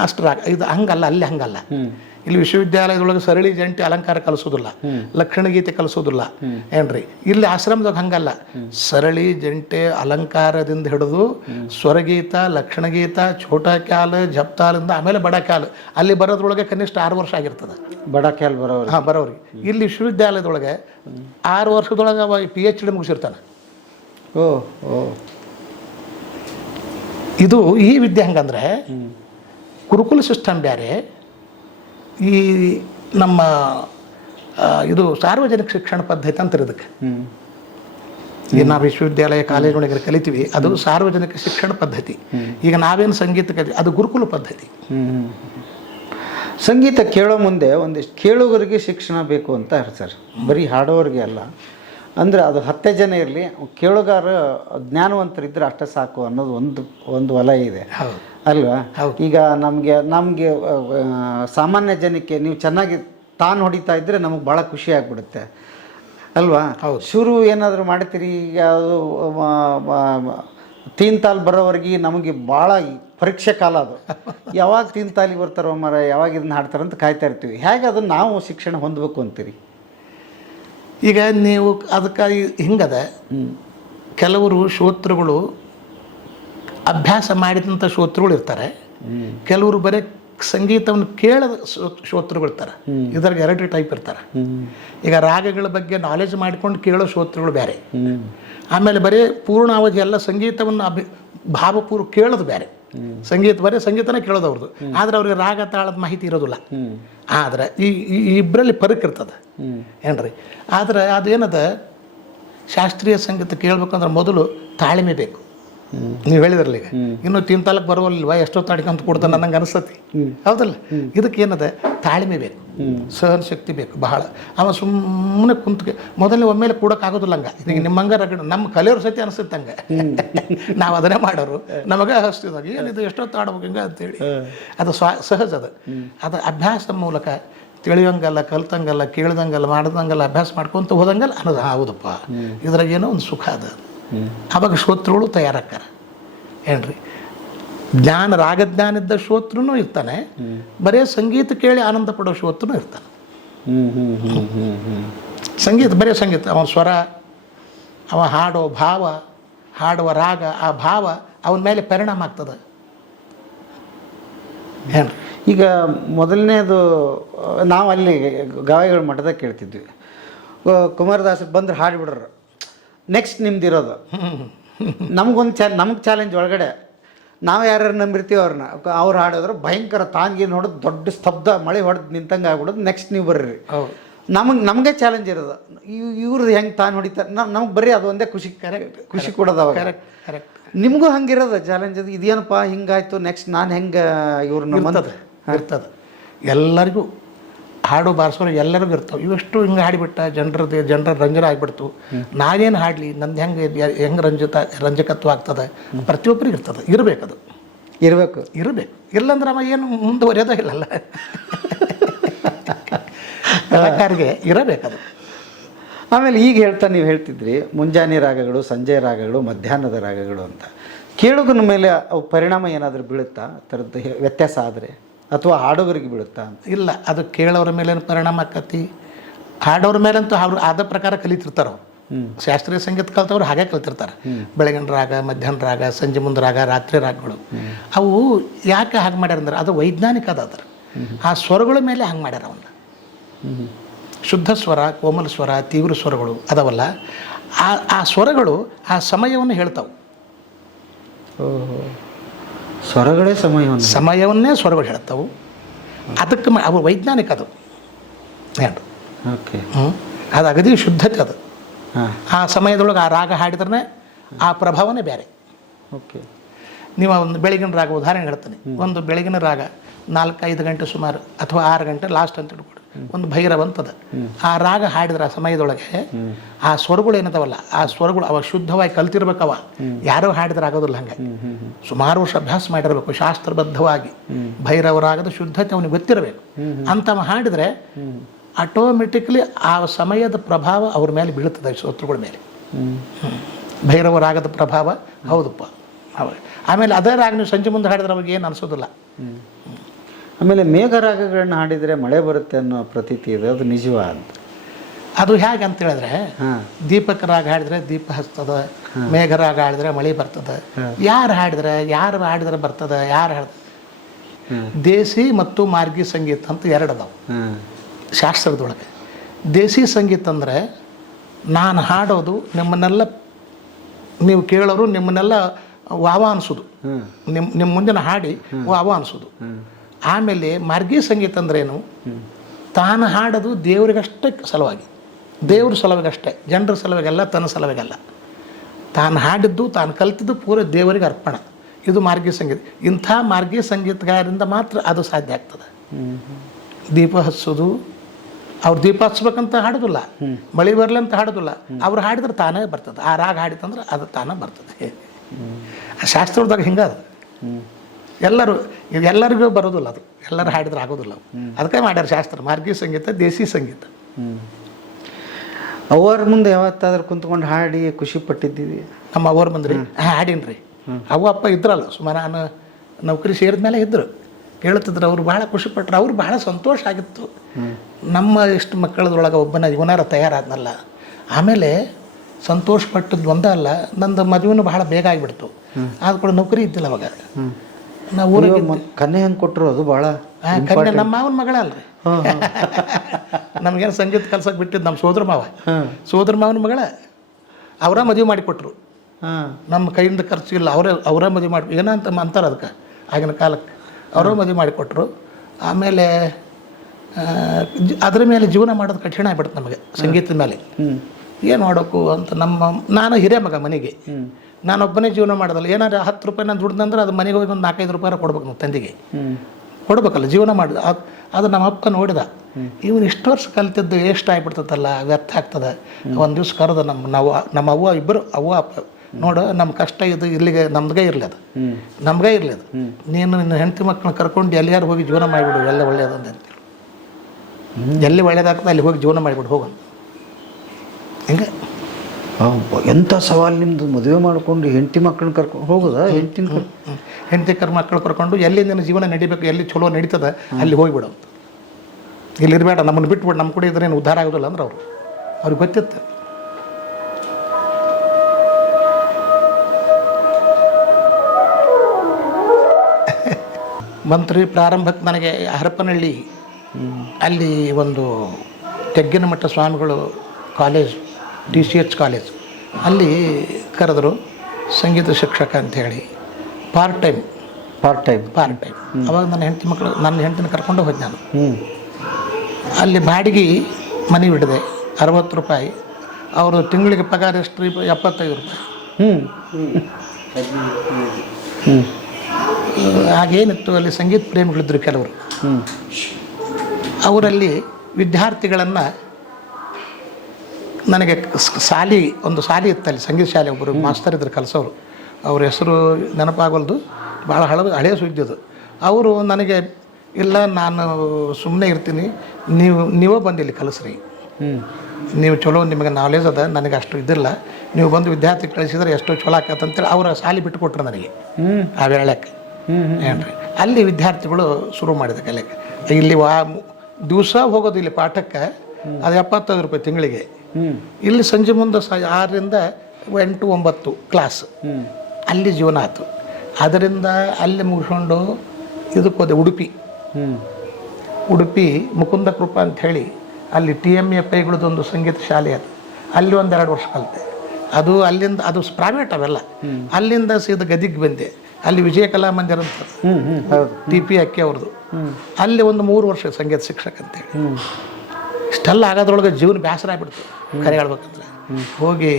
ಅಷ್ಟು ರಾಗ. ಇದು ಹಂಗಲ್ಲ, ಅಲ್ಲಿ ಹಂಗಲ್ಲ. ಇಲ್ಲಿ ವಿಶ್ವವಿದ್ಯಾಲಯದೊಳಗೆ ಸರಳಿ ಜಂಟಿ ಅಲಂಕಾರ ಕಲಿಸೋದಿಲ್ಲ, ಲಕ್ಷಣ ಗೀತೆ ಕಲಿಸೋದಿಲ್ಲ ಏನ್ರಿ. ಇಲ್ಲಿ ಆಶ್ರಮದಾಗ ಹಂಗಲ್ಲ, ಸರಳಿ ಜಂಟೆ ಅಲಂಕಾರದಿಂದ ಹಿಡಿದು ಸ್ವರಗೀತ, ಲಕ್ಷಣಗೀತ, ಛೋಟ ಕ್ಯಾಲ್, ಜಪ್ತಾಲಿಂದ ಆಮೇಲೆ ಬಡ ಕ್ಯಾಲ್. ಅಲ್ಲಿ ಬರೋದ್ರೊಳಗೆ ಕನಿಷ್ಠ 6 ವರ್ಷ ಆಗಿರ್ತದೆ ಬಡ ಕ್ಯಾಲ್ ಬರೋರಿಗೆ. ಇಲ್ಲಿ ವಿಶ್ವವಿದ್ಯಾಲಯದೊಳಗೆ 6 ವರ್ಷದೊಳಗೆ ಅವ PhD ಮುಗಿಸಿರ್ತಾನೆ. ಇದು ಈ ವಿದ್ಯೆ ಹಂಗಂದ್ರೆ ಗುರುಕುಲ ಸಿಸ್ಟಮ್ ಬೇರೆ, ಈ ನಮ್ಮ ಇದು ಸಾರ್ವಜನಿಕ ಶಿಕ್ಷಣ ಪದ್ಧತಿ ಅಂತಾರೆ ಇದಕ್ಕೆ. ಈಗ ನಾವು ವಿಶ್ವವಿದ್ಯಾಲಯ ಕಾಲೇಜುಗಳಿಗೆ ಕಲಿತೀವಿ, ಅದು ಸಾರ್ವಜನಿಕ ಶಿಕ್ಷಣ ಪದ್ಧತಿ. ಈಗ ನಾವೇನು ಸಂಗೀತ ಕಲಿತೀವಿ ಅದು ಗುರುಕುಲ ಪದ್ಧತಿ. ಸಂಗೀತ ಕೇಳೋ ಮುಂದೆ ಒಂದಿಷ್ಟು ಕೇಳುಗರಿಗೆ ಶಿಕ್ಷಣ ಬೇಕು ಅಂತ ಸರ್, ಬರೀ ಹಾಡೋರಿಗೆ ಅಲ್ಲ. ಅಂದರೆ ಅದು 10 ಜನ ಇರಲಿ, ಕೇಳುಗಾರ ಜ್ಞಾನವಂತರಿದ್ದರೆ ಅಷ್ಟೇ ಸಾಕು ಅನ್ನೋದು ಒಂದು ವಲಯ ಇದೆ ಅಲ್ವಾ? ಈಗ ನಮಗೆ ಸಾಮಾನ್ಯ ಜನಕ್ಕೆ ನೀವು ಚೆನ್ನಾಗಿ ತಾನು ಹೊಡಿತಾ ಇದ್ದರೆ ನಮಗೆ ಭಾಳ ಖುಷಿ ಆಗಿಬಿಡುತ್ತೆ ಅಲ್ವಾ? ಶುರು ಏನಾದರೂ ಮಾಡ್ತೀರಿ, ಈಗ ಅದು 3 ತಾಲ್ ಬರೋವರೆಗೆ ನಮಗೆ ಭಾಳ ಪರೀಕ್ಷೆ ಕಾಲ ಅದು. ಯಾವಾಗ 3 ತಾಲಿಗೆ ಬರ್ತಾರೋ ಮರ, ಯಾವಾಗ ಇದನ್ನ ಹಾಡ್ತಾರಂತ ಕಾಯ್ತಾ ಇರ್ತೀವಿ. ಹೇಗೆ ಅದನ್ನು ನಾವು ಶಿಕ್ಷಣ ಹೊಂದಬೇಕು ಅಂತೀರಿ? ಈಗ ನೀವು ಅದಕ್ಕಾಗಿ ಹಿಂಗದ, ಕೆಲವರು ಶ್ರೋತೃಗಳು ಅಭ್ಯಾಸ ಮಾಡಿದಂಥ ಶ್ರೋತೃಗಳು ಇರ್ತಾರೆ, ಕೆಲವರು ಬರೀ ಸಂಗೀತವನ್ನು ಕೇಳದ ಶ್ರೋತೃಗಳು ಇರ್ತಾರೆ. ಇದ್ರಾಗ 2 ಟೈಪ್ ಇರ್ತಾರೆ. ಈಗ ರಾಗಗಳ ಬಗ್ಗೆ ನಾಲೆಜ್ ಮಾಡ್ಕೊಂಡು ಕೇಳೋ ಶ್ರೋತೃಗಳು ಬೇರೆ, ಆಮೇಲೆ ಬರೀ ಪೂರ್ಣ ಅವಧಿ ಎಲ್ಲ ಸಂಗೀತವನ್ನು ಭಾವಪೂರ್ವ ಕೇಳೋದು ಬೇರೆ. ಬರೀ ಸಂಗೀತನೇ ಕೇಳೋದು ಅವ್ರದ್ದು, ಆದರೆ ಅವ್ರಿಗೆ ರಾಗ ತಾಳದ ಮಾಹಿತಿ ಇರೋದಿಲ್ಲ. ಆದರೆ ಈ ಇಬ್ಬರಲ್ಲಿ ಫರಕ್ ಇರ್ತದೆ ಏನ್ರಿ. ಆದರೆ ಅದೇನದ, ಶಾಸ್ತ್ರೀಯ ಸಂಗೀತ ಕೇಳ್ಬೇಕಂದ್ರೆ ಮೊದಲು ತಾಳ್ಮೆ ಬೇಕು. ನೀವು ಹೇಳಿದ್ರಲ್ಲ, ಈಗ ಇನ್ನೂ 3 ತಾಲಕ್ಕೆ ಬರೋಲ್ವಾ, ಎಷ್ಟೋ ತಾಡ್ಕೊಂತ ಕೊಡ್ತಾನೆ ನನಗೆ ಅನಿಸ್ತತಿ, ಹೌದಲ್ಲ? ಇದಕ್ಕೆ ಏನದ, ತಾಳ್ಮೆ ಬೇಕು, ಸಹನ ಶಕ್ತಿ ಬೇಕು ಬಹಳ. ಅವ ಸುಮ್ಮನೆ ಕುಂತ್ಗೆ ಮೊದಲನೇ ಒಮ್ಮೆಲೆ ಕೂಡೋಕ್ಕಾಗೋದಿಲ್ಲ. ಹಂಗೆ ಈಗ ನಿಮ್ಮಂಗ ರಗಡ ನಮ್ಮ ಕಲಿಯೋರು ಸತಿ ಅನಿಸುತ್ತೆ ಹಂಗೆ. ನಾವು ಅದನ್ನೇ ಮಾಡೋರು, ನಮಗೆ ಹಸ್ತಿದಾಗ ಏನಿದು ಎಷ್ಟೊತ್ತು ಆಡ್ಬೇಕು ಹಿಂಗೆ ಅಂತೇಳಿ. ಅದು ಸಹಜ. ಅದು ಅಭ್ಯಾಸದ ಮೂಲಕ ತಿಳಿಯೋಂಗಲ್ಲ, ಕಲ್ತಂಗಲ್ಲ, ಕೇಳ್ದಂಗಲ್ಲ, ಮಾಡ್ದಂಗಲ್ಲ, ಅಭ್ಯಾಸ ಮಾಡ್ಕೊತ ಹೋದಂಗಲ್ಲ ಅನ್ನೋದು. ಹೌದಪ್ಪ, ಇದ್ರಾಗೇನೋ ಒಂದು ಸುಖ ಅದ. ಆವಾಗ ಶ್ರೋತೃಗಳು ತಯಾರಾಕ್ಕಾರ ಏನ್ರಿ. ರಾಗಜ್ಞಾನ ಇದ್ದ ಶ್ರೋತೃನೂ ಇರ್ತಾನೆ, ಬರೀ ಸಂಗೀತ ಕೇಳಿ ಆನಂದ ಪಡೋ ಶ್ರೋತೃನೂ ಇರ್ತಾನೆ. ಸಂಗೀತ ಬರೀ ಸಂಗೀತ, ಅವನ ಸ್ವರ, ಅವ ಹಾಡೋ ಭಾವ, ಹಾಡುವ ರಾಗ, ಆ ಭಾವ ಅವನ ಮೇಲೆ ಪರಿಣಾಮ ಆಗ್ತದೆ ಏನು. ಈಗ ಮೊದಲನೇದು ನಾವು ಅಲ್ಲಿ ಗಾಯಗಳ ಮಠದಾಗ ಕೇಳ್ತಿದ್ವಿ, ಕುಮಾರದಾಸ್ ಬಂದ್ರೆ ಹಾಡಿಬಿಡ್ರು, ನೆಕ್ಸ್ಟ್ ನಿಮ್ದಿರೋದು. ನಮಗೊಂದು ನಮಗೆ ಚಾಲೆಂಜ್ ಒಳಗಡೆ ನಾವು ಯಾರ್ಯಾರು ನಂಬಿರ್ತೀವಿ ಅವ್ರನ್ನ, ಅವ್ರು ಹಾಡಿದ್ರು ಭಯಂಕರ ತಾನ್ಗೇನು ಹೊಡೆದು ದೊಡ್ಡ ಸ್ತಬ್ಧ ಮಳೆ ಹೊಡೆದು ನಿಂತಂಗೆ ಆಗ್ಬಿಡೋದು, ನೆಕ್ಸ್ಟ್ ನೀವು ಬರ್ರಿ. ನಮಗೆ ಚಾಲೆಂಜ್ ಇರೋದು, ಇವ್ರದ್ದು ಹೆಂಗೆ ತಾನು ಹೊಡಿತಾರೆ, ನಮ್ಗೆ ಬರೀ ಅದು ಒಂದೇ ಖುಷಿ ಕೊಡೋದು ಅವಾಗ. ನಿಮಗೂ ಹಂಗಿರೋದು ಚಾಲೆಂಜ್, ಅದು ಇದೇನಪ್ಪ ಹಿಂಗಾಯ್ತು, ನೆಕ್ಸ್ಟ್ ನಾನು ಹೆಂಗೆ ಇವ್ರನ್ನ ಇರ್ತದೆ. ಎಲ್ಲರಿಗೂ ಹಾಡು ಬಾರಿಸೋರು ಎಲ್ಲರಿಗೂ ಇರ್ತಾವೆ. ಇವೆಷ್ಟು ಹಿಂಗೆ ಹಾಡಿಬಿಟ್ಟ ಜನರ ರಂಜನೆ ಆಗಿಬಿಡ್ತು, ನಾವೇನು ಹಾಡಲಿ, ನಂದು ಹೆಂಗೆ ರಂಜಕತ್ವ ಆಗ್ತದೆ, ಪ್ರತಿಯೊಬ್ಬರಿಗೆ ಇರ್ತದೆ. ಇರಬೇಕದು, ಇರಬೇಕು. ಇರಬೇಕು, ಇಲ್ಲಂದ್ರೆ ಅವ ಏನು ಮುಂದುವರಿಯೋದೇ ಇಲ್ಲಲ್ಲ. ಕಲಾಕಾರಿಗೆ ಇರಬೇಕದು. ಆಮೇಲೆ ಈಗ ನೀವು ಹೇಳ್ತಿದ್ರಿ ಮುಂಜಾನೆ ರಾಗಗಳು, ಸಂಜೆ ರಾಗಗಳು, ಮಧ್ಯಾಹ್ನದ ರಾಗಗಳು ಅಂತ. ಕೇಳೋದ್ರ ಮೇಲೆ ಅವು ಪರಿಣಾಮ ಏನಾದರೂ ಬೀಳುತ್ತಾ? ಥರದ್ದು ವ್ಯತ್ಯಾಸ ಆದರೆ, ಅಥವಾ ಹಾಡೋರಿಗೆ ಬೀಳುತ್ತಾ ಅಂತ? ಇಲ್ಲ, ಅದು ಕೇಳೋರ ಮೇಲೇನು ಪರಿಣಾಮ ಆಕತಿ, ಹಾಡೋರ ಮೇಲಂತೂ ಅವ್ರು ಆದ ಪ್ರಕಾರ ಕಲಿತಿರ್ತಾರೆ. ಅವ್ರು ಶಾಸ್ತ್ರೀಯ ಸಂಗೀತ ಕಲ್ತವ್ರು ಹಾಗೆ ಕಲ್ತಿರ್ತಾರೆ. ಬೆಳಗಿನ ರಾಗ, ಮಧ್ಯಾಹ್ನ ರಾಗ, ಸಂಜೆ ಮುಂದೆ ರಾಗ, ರಾತ್ರಿ ರಾಗಗಳು. ಅವು ಯಾಕೆ ಹಾಗೆ ಮಾಡ್ಯಾರ ಅಂದ್ರೆ ಅದು ವೈಜ್ಞಾನಿಕ ಅದಾದ್ರೆ ಆ ಸ್ವರಗಳ ಮೇಲೆ ಹಂಗೆ ಮಾಡ್ಯಾರ ಅವನ್ನ. ಶುದ್ಧ ಸ್ವರ, ಕೋಮಲ ಸ್ವರ, ತೀವ್ರ ಸ್ವರಗಳು ಅದಾವಲ್ಲ, ಆ ಸ್ವರಗಳು ಆ ಸಮಯವನ್ನು ಹೇಳ್ತಾವೆ. ಸ್ವರಗಳೇ ಸಮಯವನ್ನೇ ಸ್ವರಗಳು ಹೇಳ್ತಾವೆ. ಅದಕ್ಕೆ ಅವು ವೈಜ್ಞಾನಿಕ ಅದು ಹೇಳು. ಓಕೆ. ಅದು ಅಗದಿ ಶುದ್ಧತೆ ಅದು. ಆ ಸಮಯದೊಳಗೆ ಆ ರಾಗ ಹಾಡಿದ್ರೆ ಆ ಪ್ರಭಾವನೇ ಬೇರೆ. ಓಕೆ. ನೀವು ಒಂದು ಬೆಳಗಿನ ರಾಗ ಉದಾಹರಣೆ ಹೇಳ್ತೀನಿ. ಒಂದು ಬೆಳಗಿನ ರಾಗ 4-5 ಗಂಟೆ ಸುಮಾರು ಅಥವಾ 6 ಗಂಟೆ ಲಾಸ್ಟ್ ಅಂತ ಹಿಡ್ಕೊಡು, ಒಂದು ಭೈರವ ಅಂತದ. ಆ ರಾಗ ಹಾಡಿದ್ರೆ ಆ ಸಮಯದೊಳಗೆ ಆ ಸ್ವರಗಳು ಏನದವಲ್ಲ, ಆ ಸ್ವರಗಳು ಅವ ಶುದ್ಧವಾಗಿ ಕಲ್ತಿರ್ಬೇಕವ. ಯಾರೋ ಹಾಡಿದ್ರೆ ಆಗೋದಿಲ್ಲ. ಹಂಗೆ ಸುಮಾರು ವರ್ಷ ಅಭ್ಯಾಸ ಮಾಡಿರಬೇಕು ಶಾಸ್ತ್ರಬದ್ಧವಾಗಿ. ಭೈರವ ರಾಗದ ಶುದ್ಧತೆ ಅವನಿಗೆ ಗೊತ್ತಿರಬೇಕು. ಅಂತವ ಹಾಡಿದ್ರೆ ಆಟೋಮೆಟಿಕ್ಲಿ ಆ ಸಮಯದ ಪ್ರಭಾವ ಅವ್ರ ಮೇಲೆ ಬೀಳುತ್ತದೆ, ಶ್ರೋತೃಗಳ ಮೇಲೆ. ಭೈರವ ರಾಗದ ಪ್ರಭಾವ ಹೌದಪ್ಪ. ಆಮೇಲೆ ಅದೇ ರಾಗ ನೀವು ಸಂಜೆ ಮುಂದೆ ಹಾಡಿದ್ರೆ ಅವ್ರಿಗೆ ಏನು ಅನಿಸೋದಿಲ್ಲ. ಆಮೇಲೆ ಮೇಘ ರಾಗಗಳನ್ನ ಹಾಡಿದರೆ ಮಳೆ ಬರುತ್ತೆ ಅನ್ನೋ ಪ್ರತೀತಿ ಇದೆ, ಅದು ನಿಜವಾ ಅಂತ? ಅದು ಹೇಗೆ ಅಂತ ಹೇಳಿದ್ರೆ, ದೀಪಕ ರಾಗ ಹಾಡಿದ್ರೆ ದೀಪ ಹಚ್ತದ, ಮೇಘ ರಾಗ ಹಾಡಿದ್ರೆ ಮಳೆ ಬರ್ತದೆ. ಯಾರು ಹಾಡಿದ್ರೆ ಬರ್ತದೆ, ಯಾರು ಹಾಡಿದ್ರೆ. ದೇಸಿ ಮತ್ತು ಮಾರ್ಗಿ ಸಂಗೀತ ಅಂತ 2 ಅದಾವೆ ಶಾಸ್ತ್ರದೊಳಗೆ. ದೇಸಿ ಸಂಗೀತ ಅಂದರೆ ನಾನು ಹಾಡೋದು ನಿಮ್ಮನ್ನೆಲ್ಲ, ನೀವು ಕೇಳೋರು ನಿಮ್ಮನ್ನೆಲ್ಲ ವಾವ ಅನಿಸೋದು, ನಿಮ್ಮ ಮುಂದಿನ ಹಾಡಿ ವಾವ ಅನಿಸೋದು. ಆಮೇಲೆ ಮಾರ್ಗಿ ಸಂಗೀತ ಅಂದ್ರೇನು, ತಾನು ಹಾಡೋದು ದೇವರಿಗಷ್ಟೇ ಸಲುವಾಗಿ, ದೇವ್ರ ಸಲುವಾಗಷ್ಟೇ, ಜನರ ಸಲುವಾಗಲ್ಲ, ತನ್ನ ಸಲುವಾಗಲ್ಲ. ತಾನು ಹಾಡಿದ್ದು, ತಾನು ಕಲ್ತಿದ್ದು ಪೂರ ದೇವರಿಗೆ ಅರ್ಪಣೆ. ಇದು ಮಾರ್ಗಿ ಸಂಗೀತ. ಇಂಥ ಮಾರ್ಗಿ ಸಂಗೀತಗಾರರಿಂದ ಮಾತ್ರ ಅದು ಸಾಧ್ಯ ಆಗ್ತದೆ. ದೀಪ ಹಚ್ಚೋದು, ಅವ್ರು ದೀಪ ಹಚ್ಬೇಕಂತ ಹಾಡೋದಿಲ್ಲ, ಮಳೆ ಬರಲಿ ಅಂತ ಹಾಡೋದಿಲ್ಲ. ಅವ್ರು ಹಾಡಿದ್ರೆ ತಾನೇ ಬರ್ತದೆ. ಆ ರಾಗ ಹಾಡಿತಂದ್ರೆ ಅದು ತಾನೇ ಬರ್ತದೆ. ಆ ಶಾಸ್ತ್ರದಾಗ ಹಿಂಗೆ ಅದು. ಎಲ್ಲರಿಗೂ ಬರೋದಿಲ್ಲ ಅದು, ಎಲ್ಲರೂ ಹಾಡಿದ್ರೆ ಆಗೋದಿಲ್ಲ. ಅದಕ್ಕೆ ಮಾಡ್ಯಾರ ಶಾಸ್ತ್ರ ಮಾರ್ಗಿ ಸಂಗೀತ, ದೇಸಿ ಸಂಗೀತ. ಅವ್ರ ಮುಂದೆ ಯಾವತ್ತಾದ್ರೂ ಕುಂತ್ಕೊಂಡು ಹಾಡಿ ಖುಷಿ ಪಟ್ಟಿದ್ದೀವಿ? ನಮ್ಮ ಅವ್ರ ಬಂದ್ರಿ ಹಾಡೀನ್ರಿ. ಅವು ಅಪ್ಪ ಇದ್ರಲ್ಲ, ಸುಮಾರು ನಾನು ನೌಕರಿ ಸೇರಿದ ಮೇಲೆ ಇದ್ದರು, ಕೇಳ್ತಿದ್ರು. ಅವ್ರು ಭಾಳ ಖುಷಿಪಟ್ರು, ಅವ್ರು ಭಾಳ ಸಂತೋಷ ಆಗಿತ್ತು. ನಮ್ಮ ಇಷ್ಟು ಮಕ್ಕಳದೊಳಗೆ ಒಬ್ಬನ ಇವನಾರ ತಯಾರಾದ್ನಲ್ಲ. ಆಮೇಲೆ ಸಂತೋಷ ಪಟ್ಟದ್ದು ಒಂದೇ ಅಲ್ಲ, ನಂದು ಮದುವೆನೂ ಭಾಳ ಬೇಗ ಆಗಿಬಿಡ್ತು. ಆದ ಕೂಡ ನೌಕರಿ ಇದ್ದಿಲ್ಲ ಅವಾಗ. ನಾವು ಊರಿಗೆ ಕನ್ಯೆ ಹೆಂಗೆ ಕೊಟ್ಟರು? ಅದು ಭಾಳ ಕನ್ಯೆ ನಮ್ಮ ಮಾವನ ಮಗಳ ಅಲ್ರಿ. ನಮಗೇನು ಸಂಗೀತ ಕಲ್ಸಕ್ಕೆ ಬಿಟ್ಟಿದ್ದು ನಮ್ಮ ಸೋದರ ಮಾವನ ಮಗಳ. ಅವರ ಮದುವೆ ಮಾಡಿಕೊಟ್ರು. ನಮ್ಮ ಕೈಯಿಂದ ಖರ್ಚು ಇಲ್ಲ, ಅವರೇ ಮದುವೆ ಮಾಡಿ ಏನಂತ ಅಂತಾರೆ ಅದಕ್ಕೆ ಆಗಿನ ಕಾಲಕ್ಕೆ. ಅವರೇ ಮದುವೆ ಮಾಡಿಕೊಟ್ರು. ಆಮೇಲೆ ಅದ್ರ ಮೇಲೆ ಜೀವನ ಮಾಡೋದು ಕಠಿಣ ಆಗ್ಬಿಡುತ್ತೆ ನಮಗೆ, ಸಂಗೀತದ ಮೇಲೆ. ಏನು ಮಾಡೋಕು ಅಂತ ನಾನು ಹಿರಿಯ ಮಗ ಮನೆಗೆ, ನಾನೊಬ್ಬನೇ ಜೀವನ ಮಾಡೋದಲ್ಲ. ಏನಾದ್ರು 10 ರೂಪಾಯಿ ನಾನು ದುಡ್ದಂದ್ರೆ ಅದು ಮನೆಗೆ ಹೋಗಿ ಒಂದು 4-5 ರೂಪಾಯಿ ಕೊಡ್ಬೇಕು ನಮ್ಮ ತಂದೆಗೆ, ಕೊಡ್ಬೇಕಲ್ಲ ಜೀವನ ಮಾಡಿದ. ಅದು ನಮ್ಮ ಅಪ್ಪ ನೋಡಿದ, ಇವನು ಇಷ್ಟು ವರ್ಷ ಕಲ್ತಿದ್ದು ಎಷ್ಟು ಆಗ್ಬಿಡ್ತದಲ್ಲ, ವ್ಯರ್ಥ ಆಗ್ತದೆ. ಒಂದು ದಿವ್ಸ ಕರೆದು ನಮ್ಮ ಅವ್ವ ಇಬ್ಬರು, ಅವ್ವ ಅಪ್ಪ, ನೋಡು ನಮ್ಮ ಕಷ್ಟ ಇದು ಇಲ್ಲಿಗೆ ನಮ್ಗೆ ಇರಲಿ, ಅದು ನಮ್ಗೆ ಇರಲಿ. ಅದು ನೀನು ನಿನ್ನ ಹೆಂಡತಿ ಮಕ್ಕಳನ್ನ ಕರ್ಕೊಂಡು ಎಲ್ಲಿಯಾರು ಹೋಗಿ ಜೀವನ ಮಾಡಿಬಿಡು, ಎಲ್ಲ ಒಳ್ಳೇದು ಅಂತೇಳಿ. ಎಲ್ಲಿ ಒಳ್ಳೇದಾಗ್ತದೆ ಅಲ್ಲಿ ಹೋಗಿ ಜೀವನ ಮಾಡಿಬಿಡು ಹೋಗಂತ. ಹಿಂಗೆ ಎಂಥ ಸವಾಲು ನಿಮ್ಮದು. ಮದುವೆ ಮಾಡಿಕೊಂಡು ಹೆಂಡತಿ ಮಕ್ಕಳನ್ನ ಕರ್ಕೊಂಡು ಹೋಗೋದಾ? ಹೆಂಡತಿ ಮಕ್ಕಳು ಕರ್ಕೊಂಡು ಎಲ್ಲಿ ನಿನ್ನ ಜೀವನ ನಡಿಬೇಕು, ಎಲ್ಲಿ ಚಲೋ ನಡೀತದೆ ಅಲ್ಲಿ ಹೋಗಿಬಿಡು ಅಂತ. ಇಲ್ಲಿ ಇರಬೇಡ, ನಮ್ಮನ್ನು ಬಿಟ್ಬಿಡು, ನಮ್ಮ ಕೂಡ ಇದ್ರೇನು ಉದ್ಧಾರ ಆಗೋದಿಲ್ಲ ಅಂದ್ರೆ ಅವ್ರಿಗೆ ಗೊತ್ತಿತ್ತು. ಮಂತ್ರಿ ಪ್ರಾರಂಭಕ್ಕೆ ನನಗೆ ಹರಪನಹಳ್ಳಿ ಅಲ್ಲಿ ಒಂದು ತೆಗ್ಗಿನಮಠ ಸ್ವಾಮಿಗಳು ಕಾಲೇಜ್, TCH ಕಾಲೇಜ್, ಅಲ್ಲಿ ಕರೆದರು ಸಂಗೀತ ಶಿಕ್ಷಕ ಅಂಥೇಳಿ. Part time. ಅವಾಗ ನನ್ನ ಹೆಂಡತಿನ ಕರ್ಕೊಂಡು ಹೋದೆ ನಾನು. ಅಲ್ಲಿ ಬಾಡಿಗೆ ಮನೆ ಹಿಡಿದೆ, 60 ರೂಪಾಯಿ. ಅವರು ತಿಂಗಳಿಗೆ ಪಗಾರ ಎಷ್ಟು? 75 ರೂಪಾಯಿ. ಹಾಗೇನಿತ್ತು, ಅಲ್ಲಿ ಸಂಗೀತ ಪ್ರೇಮಿಗಳಿದ್ದರು ಕೆಲವರು. ಅವರಲ್ಲಿ ವಿದ್ಯಾರ್ಥಿಗಳನ್ನು ನನಗೆ ಒಂದು ಶಾಲೆ ಇತ್ತಲ್ಲಿ, ಸಂಗೀತ ಶಾಲೆ. ಒಬ್ಬರು ಮಾಸ್ತರ್ ಇದ್ರು ಕಲಿಸೋರು, ಅವ್ರ ಹೆಸರು ನೆನಪಾಗಲ್ದು, ಭಾಳ ಹಳೆಯ ಸುದ್ದಿ ಅದು. ಅವರು ನನಗೆ ಇಲ್ಲ ನಾನು ಸುಮ್ಮನೆ ಇರ್ತೀನಿ, ನೀವೇ ಬಂದು ಇಲ್ಲಿ ಕಲಿಸ್ರಿ, ನೀವು ಚಲೋ ನಿಮಗೆ ನಾಲೆಜ್ ಅದ, ನನಗೆ ಅಷ್ಟು ಇದಿಲ್ಲ, ನೀವು ಬಂದು ವಿದ್ಯಾರ್ಥಿ ಕಳಿಸಿದ್ರೆ ಎಷ್ಟೋ ಚಲೋ ಆಕತ್ತೆ ಅಂತೇಳಿ ಅವರ ಸಾಲಿ ಬಿಟ್ಟು ಕೊಟ್ರು ನನಗೆ ಆ ವೇಳಕ್ಕೆ. ಏನ್ರಿ ಅಲ್ಲಿ ವಿದ್ಯಾರ್ಥಿಗಳು ಶುರು ಮಾಡಿದೆ ಕಲಿಯಕ್ಕೆ. ಇಲ್ಲಿ ದಿವಸ ಹೋಗೋದು ಇಲ್ಲಿ ಪಾಠಕ್ಕೆ ಅದು 75 ರೂಪಾಯಿ ತಿಂಗಳಿಗೆ. ಇಲ್ಲಿ ಸಂಜೆ ಮುಂದೆ 6ರಿಂದ 8, 9 ಕ್ಲಾಸ್ ಅಲ್ಲಿ ಜೀವನ ಆಯ್ತು. ಅದರಿಂದ ಅಲ್ಲಿ ಮುಗಿಸ್ಕೊಂಡು ಇದಕ್ಕೆ ಹೋದೆ ಉಡುಪಿ ಮುಕುಂದ ಕೃಪಾ ಅಂಥೇಳಿ ಅಲ್ಲಿ TMFIಗಳದೊಂದು ಸಂಗೀತ ಶಾಲೆ ಅದು. ಅಲ್ಲಿ 1-2 ವರ್ಷ ಕಲಿತೆ. ಅದು ಅಲ್ಲಿಂದ ಅದು ಪ್ರೈವೇಟ್ ಅವೆಲ್ಲ. ಅಲ್ಲಿಂದ ಸೀದಾ ಗದಿಗೆ ಬಂದೆ. ಅಲ್ಲಿ ವಿಜಯ ಕಲಾ ಮಂದಿರ ಅಂತ TP ಅಕ್ಕಿ ಅವ್ರದ್ದು, ಅಲ್ಲಿ ಒಂದು 3 ವರ್ಷ ಸಂಗೀತ ಶಿಕ್ಷಕ ಅಂತೇಳಿ. ಇಷ್ಟೆಲ್ಲ ಆಗೋದ್ರೊಳಗೆ ಜೀವನ ಬೇಸರ ಆಗ್ಬಿಡ್ತು ಕರೆ ಹೇಳ್ಬೇಕಂದ್ರೆ. ಹೋಗಿ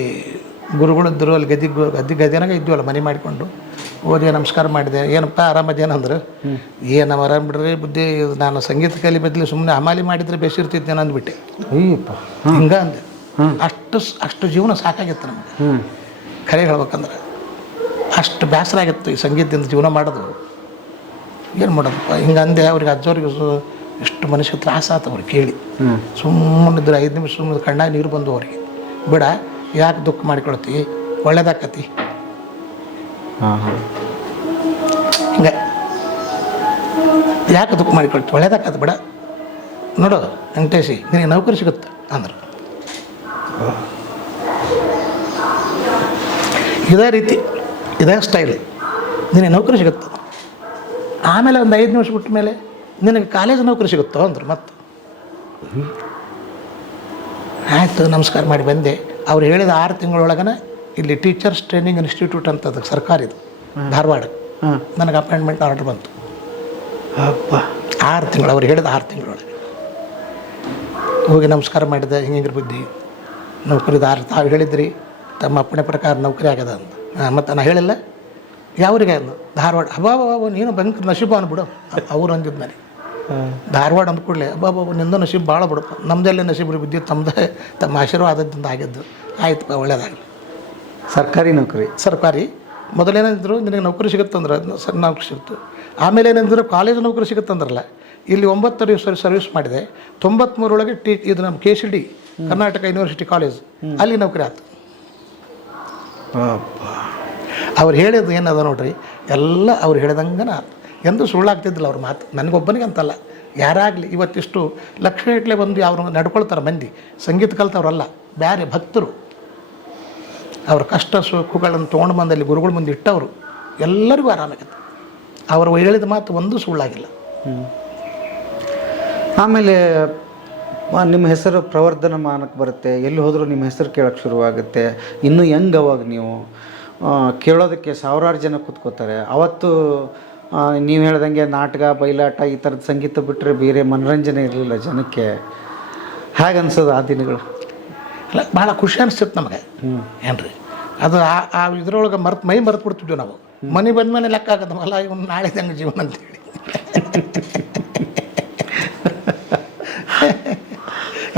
ಗುರುಗಳಿದ್ದರು ಅಲ್ಲಿ ಗದಿನಾಗ ಇದ್ವಲ್ಲ ಮನೆ ಮಾಡಿಕೊಂಡು ಹೋಗಿ ನಮಸ್ಕಾರ ಮಾಡಿದೆ. ಏನಪ್ಪ ಆರಾಮದೇನಂದ್ರೆ, ಏನು ಆರಾಮ ಬಿಡ್ರಿ ಬುದ್ಧಿ, ನಾನು ಸಂಗೀತ ಕಲಿ ಬದಲಿ ಸುಮ್ಮನೆ ಹಮಾಲಿ ಮಾಡಿದರೆ ಬೇಸಿರ್ತಿದ್ದೇನೆ ಅಂದ್ಬಿಟ್ಟೆ. ಹಿಂಗೆ ಅಂದೆ. ಅಷ್ಟು ಜೀವನ ಸಾಕಾಗಿತ್ತು ನಮಗೆ ಕರೆ ಹೇಳ್ಬೇಕಂದ್ರೆ. ಅಷ್ಟು ಬೇಸರ ಆಗಿತ್ತು ಈ ಸಂಗೀತದಿಂದ ಜೀವನ ಮಾಡೋದು. ಏನು ಮಾಡೋದಪ್ಪ ಹಿಂಗೆ ಅಂದೆ. ಅವ್ರಿಗೆ ಅಜ್ಜವ್ರಿಗೆ ಎಷ್ಟು ಮನುಷ್ಯ ತ್ರಾಸ ಆಯ್ತು ಅವ್ರಿಗೆ ಕೇಳಿ. ಸುಮ್ಮನಿದ್ರೆ 5 ನಿಮಿಷ ಸುಮ್ಮನೆ ಕಣ್ಣಾಗ ನೀರು ಬಂದು ಅವ್ರಿಗೆ, ಬಿಡ ಯಾಕೆ ದುಃಖ ಮಾಡಿಕೊಳ್ತಿ, ಒಳ್ಳೇದಾಕತಿ ಹಿಂಗೆ, ಯಾಕೆ ದುಃಖ ಮಾಡಿಕೊಳ್ತಿ, ಒಳ್ಳೇದಾಕತಿ ಬಿಡ, ನೋಡು ವೆಂಕಟೇಶಿ ನಿನಗೆ ನೌಕರಿ ಸಿಗುತ್ತೆ ಅಂದರು. ಇದೇ ರೀತಿ ಇದೇ ಸ್ಟೈಲ್, ನಿನಗೆ ನೌಕರಿ ಸಿಗುತ್ತೆ. ಆಮೇಲೆ ಒಂದು 5 ನಿಮಿಷ ಬಿಟ್ಟ ಮೇಲೆ ನಿನಗೆ ಕಾಲೇಜ್ ನೌಕರಿ ಸಿಗುತ್ತೋ ಅಂದರು. ಮತ್ತು ಆಯಿತು ನಮಸ್ಕಾರ ಮಾಡಿ ಬಂದೆ. ಅವ್ರು ಹೇಳಿದ 6 ತಿಂಗಳೊಳಗನೆ ಇಲ್ಲಿ ಟೀಚರ್ಸ್ ಟ್ರೈನಿಂಗ್ ಇನ್ಸ್ಟಿಟ್ಯೂಟ್ ಅಂತದ್ದು ಸರ್ಕಾರಿದು ಧಾರವಾಡ, ನನಗೆ ಅಪಾಯಿಂಟ್ಮೆಂಟ್ ಆರ್ಡರ್ ಬಂತು. 6 ತಿಂಗಳು ಅವ್ರು ಹೇಳಿದ 6 ತಿಂಗಳೊಳಗೆ ಹೋಗಿ ನಮಸ್ಕಾರ ಮಾಡಿದೆ. ಹಿಂಗಿಂಗ್ರ ಬುದ್ಧಿ ನೌಕರಿದ ತಾವು ಹೇಳಿದ್ರಿ ತಮ್ಮ ಅಪ್ಪಣೆ ಪ್ರಕಾರ ನೌಕರಿ ಆಗ್ಯದ ಅಂತ. ಮತ್ತು ನಾನು ಹೇಳಿಲ್ಲ ಯಾವ್ರಿಗೆ ಅಂದು, ಧಾರವಾಡ. ಅಬ್ಬಾಬಾಬು ನೀನು ಭಯಂಕರ ನಶೀಬ ಅಂದ್ಬಿಡು ಅವ್ರು ಅಂದಿದ್ದು ನನಗೆ. ಧಾರವಾಡ ಅಂದ್ಕೂಡಲೇ ಅಬ್ಬಾಬಾಬು ನಿಂದ ನಶೀಬ್ ಭಾಳ ಬಿಡಪ್ಪ, ನಮ್ಮದೆಲ್ಲ ನಶೀಬ್ರಿ ಬಿದ್ದಿದ್ದು, ತಮ್ಮ ಆಶೀರ್ವಾದದಿಂದ ಆಗಿದ್ದು. ಆಯ್ತಪ್ಪ ಒಳ್ಳೇದಾಗಲಿ. ಸರ್ಕಾರಿ ಮೊದಲೇನಿದ್ರು ನಿನಗೆ ನೌಕರಿ ಸಿಗುತ್ತಂದ್ರೆ ನೌಕರಿ ಸಿಗುತ್ತೆ. ಆಮೇಲೆ ಏನೇನಿದ್ರು ಕಾಲೇಜ್ ನೌಕರಿ ಸಿಗುತ್ತಂದ್ರಲ್ಲ. ಇಲ್ಲಿ 9 ವರ್ಷ ಸರ್ವಿಸ್ ಮಾಡಿದೆ. 93 ಇದು ನಮ್ಮ KCD ಕರ್ನಾಟಕ ಯೂನಿವರ್ಸಿಟಿ ಕಾಲೇಜ್, ಅಲ್ಲಿ ನೌಕರಿ ಆಯ್ತು. ಅವ್ರು ಹೇಳಿದ್ದು ಏನದ ನೋಡ್ರಿ, ಎಲ್ಲ ಅವ್ರು ಹೇಳಿದಂಗೆ ಆಯ್ತು. ಎಂದೂ ಸುಳ್ಳಾಗ್ತಿದ್ದಿಲ್ಲ ಅವ್ರ ಮಾತು. ನನಗೊಬ್ಬನಿಗೆ ಅಂತಲ್ಲ, ಯಾರಾಗಲಿ ಇವತ್ತಿಷ್ಟು ಲಕ್ಷಗಟ್ಟಲೆ ಬಂದು ಅವ್ರು ನಡ್ಕೊಳ್ತಾರೆ ಮಂದಿ. ಸಂಗೀತ ಕಲ್ತವ್ರಲ್ಲ, ಬೇರೆ ಭಕ್ತರು. ಅವ್ರ ಕಷ್ಟ ಸುಖಗಳನ್ನು ತೊಗೊಂಡು ಬಂದಲ್ಲಿ ಗುರುಗಳ ಮುಂದೆ ಇಟ್ಟವರು ಎಲ್ಲರಿಗೂ ಆರಾಮಾಗತ್ತೆ. ಅವರು ಹೇಳಿದ ಮಾತು ಒಂದು ಸುಳ್ಳಾಗಿಲ್ಲ. ಆಮೇಲೆ ನಿಮ್ಮ ಹೆಸರು ಪ್ರವರ್ಧಮಾನಕ್ಕೆ ಬರುತ್ತೆ. ಎಲ್ಲಿ ಹೋದರೂ ನಿಮ್ಮ ಹೆಸರು ಕೇಳೋಕ್ಕೆ ಶುರುವಾಗುತ್ತೆ. ಇನ್ನೂ ಹೆಂಗೆ ಅವಾಗ ನೀವು ಕೇಳೋದಕ್ಕೆ 1000 ಜನ ಕೂತ್ಕೋತಾರೆ. ಅವತ್ತು ನೀವು ಹೇಳ್ದಂಗೆ ನಾಟಕ ಬಯಲಾಟ ಈ ಥರದ ಸಂಗೀತ ಬಿಟ್ಟರೆ ಬೇರೆ ಮನೋರಂಜನೆ ಇರಲಿಲ್ಲ ಜನಕ್ಕೆ. ಹೇಗೆ ಅನ್ಸೋದು ಆ ದಿನಗಳು? ಅಲ್ಲ, ಭಾಳ ಖುಷಿ ಅನಿಸ್ತಿತ್ತು ನಮಗೆ. ಏನ್ರಿ ಅದು ಆ ಇದ್ರೊಳಗೆ ಮೈ ಮರೆತು ಬಿಡ್ತಿದ್ವಿ ನಾವು. ಮನೆ ಬಂದಮೇಲೆ ಲೆಕ್ಕ ಆಗದವಲ್ಲ, ಇವನು ನಾಳೆ ಹೆಂಗೆ ಜೀವನ ಅಂತೇಳಿ.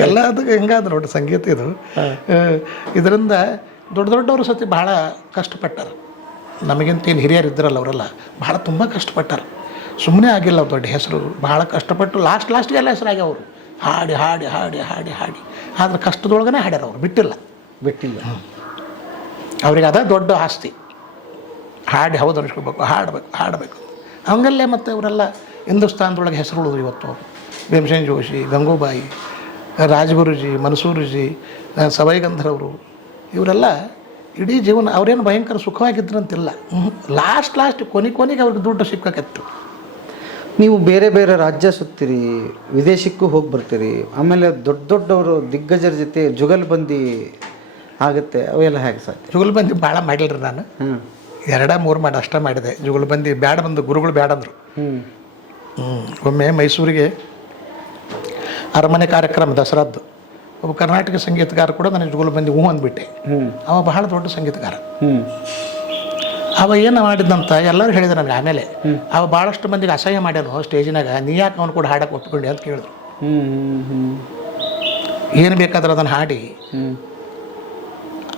ಎಲ್ಲದಕ್ಕೆ ಹೆಂಗಾದ್ರೆ ನೋಡಿ ಸಂಗೀತ ಇದು. ಇದರಿಂದ ದೊಡ್ಡವರು ಸತಿ ಭಾಳ ಕಷ್ಟಪಟ್ಟಾರೆ. ನಮಗಿಂತ ಏನು ಹಿರಿಯರು ಇದ್ರಲ್ಲ ಅವರೆಲ್ಲ ಭಾಳ ತುಂಬ ಕಷ್ಟಪಟ್ಟಾರೆ. ಸುಮ್ಮನೆ ಆಗಿಲ್ಲ ಅವ್ರು ದೊಡ್ಡ ಹೆಸರು. ಭಾಳ ಕಷ್ಟಪಟ್ಟು ಲಾಸ್ಟಿಗೆಲ್ಲ ಹೆಸರಾಗಿ ಅವರು ಹಾಡಿ ಹಾಡಿ ಹಾಡಿ ಹಾಡಿ ಹಾಡಿ ಆದ್ರೆ ಕಷ್ಟದೊಳಗನೆ ಹಾಡ್ಯಾರ ಅವರು, ಬಿಟ್ಟಿಲ್ಲ. ಅವ್ರಿಗೆ ಅದೇ ದೊಡ್ಡ ಆಸ್ತಿ. ಹಾಡಿ ಹೌದು ಅನಿಸ್ಕೋಬೇಕು, ಹಾಡಬೇಕು ಹಂಗಲ್ಲೇ. ಮತ್ತು ಅವರೆಲ್ಲ ಹಿಂದೂಸ್ತಾನದೊಳಗೆ ಹೆಸರು ಉಳಿದ್ರು ಇವತ್ತು. ಭೀಮಸೇನ್ ಜೋಶಿ, ಗಂಗೂಬಾಯಿ, ರಾಜಗುರುಜಿ, ಮನ್ಸೂರುಜಿ, ಸವೈ ಗಂಧರ್ವರು, ಇವರೆಲ್ಲ ಇಡೀ ಜೀವನ ಅವ್ರೇನು ಭಯಂಕರ ಸುಖವಾಗಿದ್ರಂತಿಲ್ಲ. ಲಾಸ್ಟ್ ಕೊನೆಗೆ ಅವ್ರಿಗೆ ದುಡ್ಡು ಸಿಕ್ಕತ್ತು. ನೀವು ಬೇರೆ ಬೇರೆ ರಾಜ್ಯ ಸುತ್ತೀರಿ, ವಿದೇಶಕ್ಕೂ ಹೋಗಿ ಬರ್ತೀರಿ. ಆಮೇಲೆ ದೊಡ್ಡವರು ದಿಗ್ಗಜರ ಜೊತೆ ಜುಗಲ್ಬಂದಿ ಆಗುತ್ತೆ. ಅವೆಲ್ಲ ಹೇಗೆ ಸಾಧ್ಯ? ಜುಗಲ್ಬಂದಿ ಭಾಳ ಮಾಡಿಲ್ರಿ ನಾನು. 2-3 ಮಾಡಿ ಅಷ್ಟೇ ಮಾಡಿದೆ. ಜುಗಲ್ಬಂದಿ ಬ್ಯಾಡ ಬಂದು ಗುರುಗಳು ಬ್ಯಾಡ ಅಂದರು. ಒಮ್ಮೆ ಮೈಸೂರಿಗೆ ಅರಮನೆ ಕಾರ್ಯಕ್ರಮ ದಸರಾದ್ದು ಒಬ್ಬ ಕರ್ನಾಟಕ ಸಂಗೀತಗಾರ ಕೂಡ ನನಗೆ ಜುಗಲ್ಬಂದಿ ಅಂದ್ಬಿಟ್ಟೆ. ಅವ ಬಹಳ ದೊಡ್ಡ ಸಂಗೀತಗಾರ. ಅವ ಏನು ಮಾಡಿದಂತ ಎಲ್ಲರೂ ಹೇಳಿದ್ರು ನನಗೆ. ಆಮೇಲೆ ಅವ ಭಾಳಷ್ಟು ಮಂದಿಗೆ ಅಸಹ್ಯ ಮಾಡ್ಯಾನು ಸ್ಟೇಜಿನಾಗ. ನೀ ಯಾಕೆ ಅವನು ಕೂಡ ಹಾಡಕ್ಕೆ ಒಪ್ಕೊಂಡೆ ಅಂತ ಕೇಳಿದ್ರು. ಏನು ಬೇಕಾದ್ರೆ ಅದನ್ನು ಹಾಡಿ